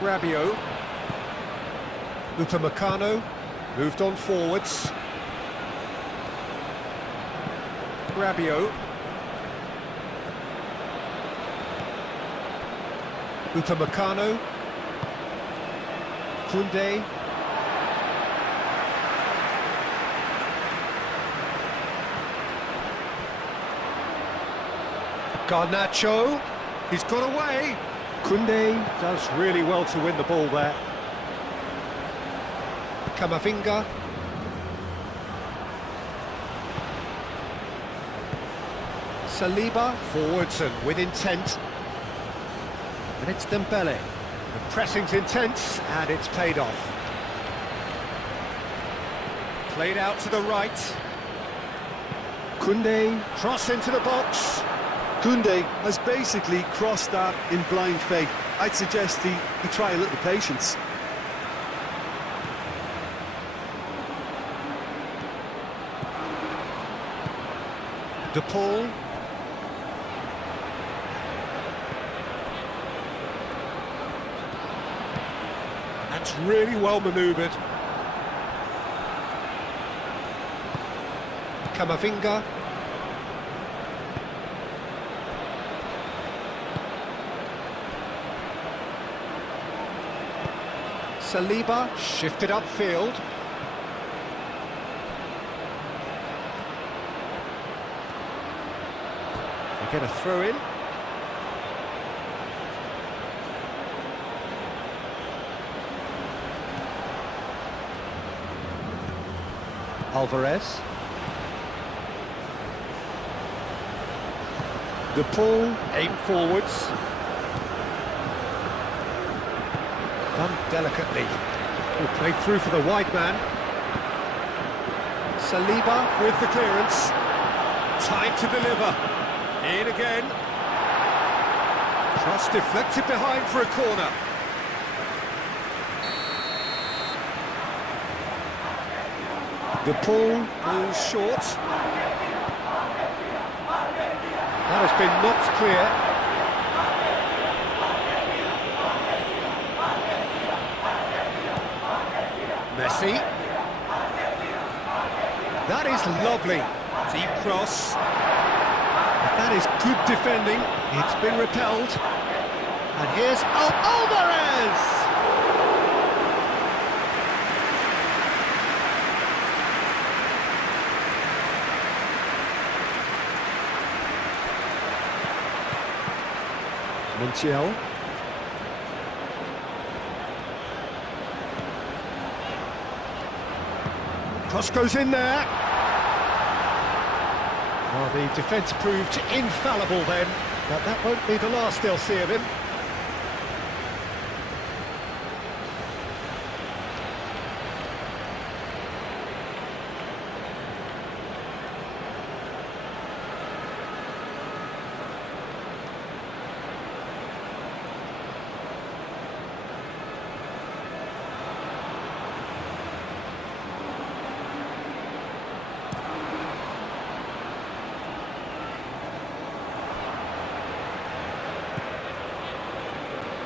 Rabiot. Upamecano moved on forwards. Rabiot. Upamecano. Koundé. Garnacho. He's got away. Koundé does really well to win the ball there. Camavinga. Saliba, forwards and with intent. And it's Dembele. The pressing's intense, and it's paid off. Played out to the right. Koundé, cross into the box. Koundé has basically crossed that in blind faith. I'd suggest he try a little patience. De Paul. That's really well manoeuvred. Camavinga. Saliba shifted upfield. They get a throw in. Alvarez. De Paul, aim forwards. Done delicately. Will play through for the wide man. Saliba with the clearance. Time to deliver. In again. Cross deflected behind for a corner. De Paul goes short. That has been knocked clear. Messi. That is lovely. Deep cross. That is good defending. It's been repelled. And here's Alvarez! Montiel. Cross goes in there. Well, the defence proved infallible then, but that won't be the last they'll see of him.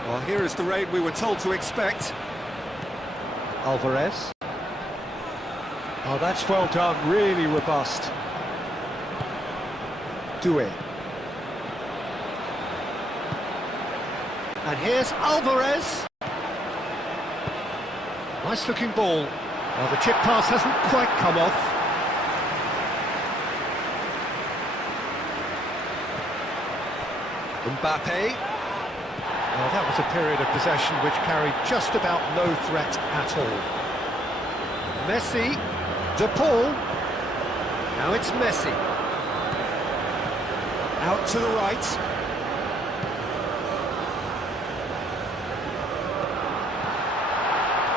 Well, here is the raid we were told to expect. Alvarez. Oh, that's well done, really robust. Doué. And here's Alvarez. Nice looking ball. Well, the chip pass hasn't quite come off. Mbappe. Well, that was a period of possession which carried just about no threat at all. Messi, De Paul. Now it's Messi. Out to the right.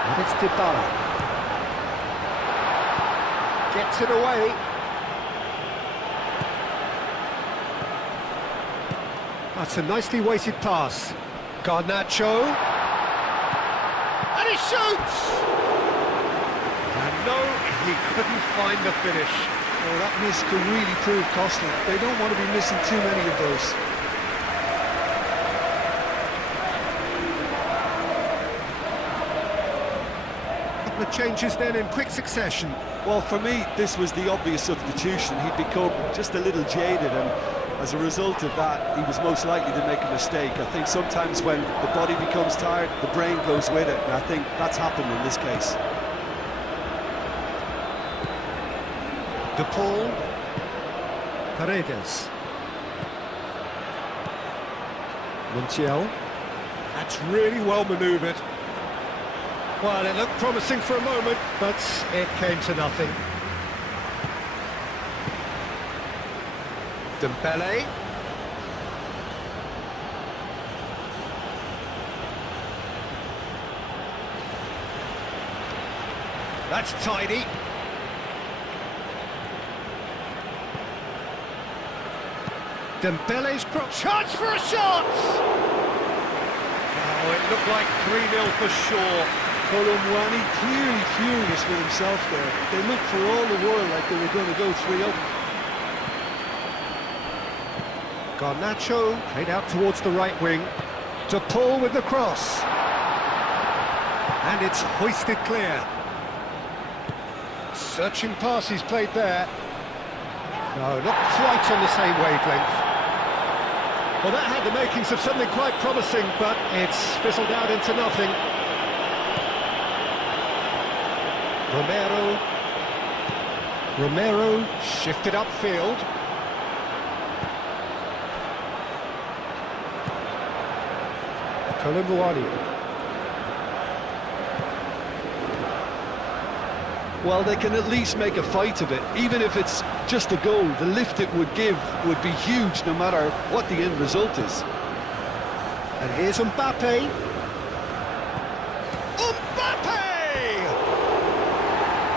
And it's Dybala. Gets it away. That's a nicely weighted pass. Garnacho. And he shoots! And no, he couldn't find the finish. Oh, that miss could really prove costly. They don't want to be missing too many of those. Couple of changes then in quick succession. Well, for me, this was the obvious substitution. He'd become just a little jaded, and as a result of that, he was most likely to make a mistake. I think sometimes when the body becomes tired, the brain goes with it, and I think that's happened in this case. De Paul. Paredes. Montiel. That's really well manoeuvred. Well, it looked promising for a moment, but it came to nothing. Dembele. That's tidy. Dembele's cross. Chance for a shot! Oh, it looked like 3-0 for sure. Colomwani clearly furious with himself there. They looked for all the world like they were going to go 3-0. Garnacho played out towards the right wing. De Paul with the cross. And it's hoisted clear. Searching pass he's played there. No, not quite on the same wavelength. Well, that had the makings of something quite promising, but it's fizzled out into nothing. Romero shifted upfield. Colomwani. Well, they can at least make a fight of it. Even if it's just a goal, the lift it would give would be huge no matter what the end result is. And here's Mbappe. Mbappe!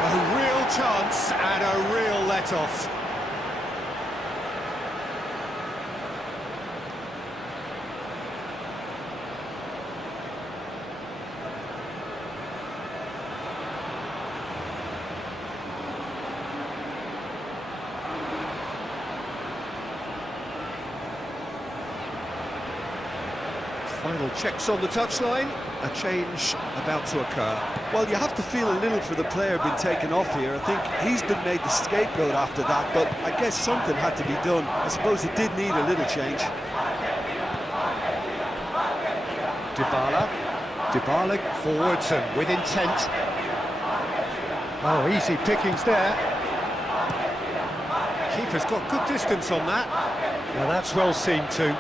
A real chance and a real let-off. Final checks on the touchline, a change about to occur. Well, you have to feel a little for the player being taken off here. I think he's been made the scapegoat after that, but I guess something had to be done. I suppose it did need a little change. Dybala forwards and with intent. Oh, easy pickings there. Keeper's got good distance on that. Now that's well seen too.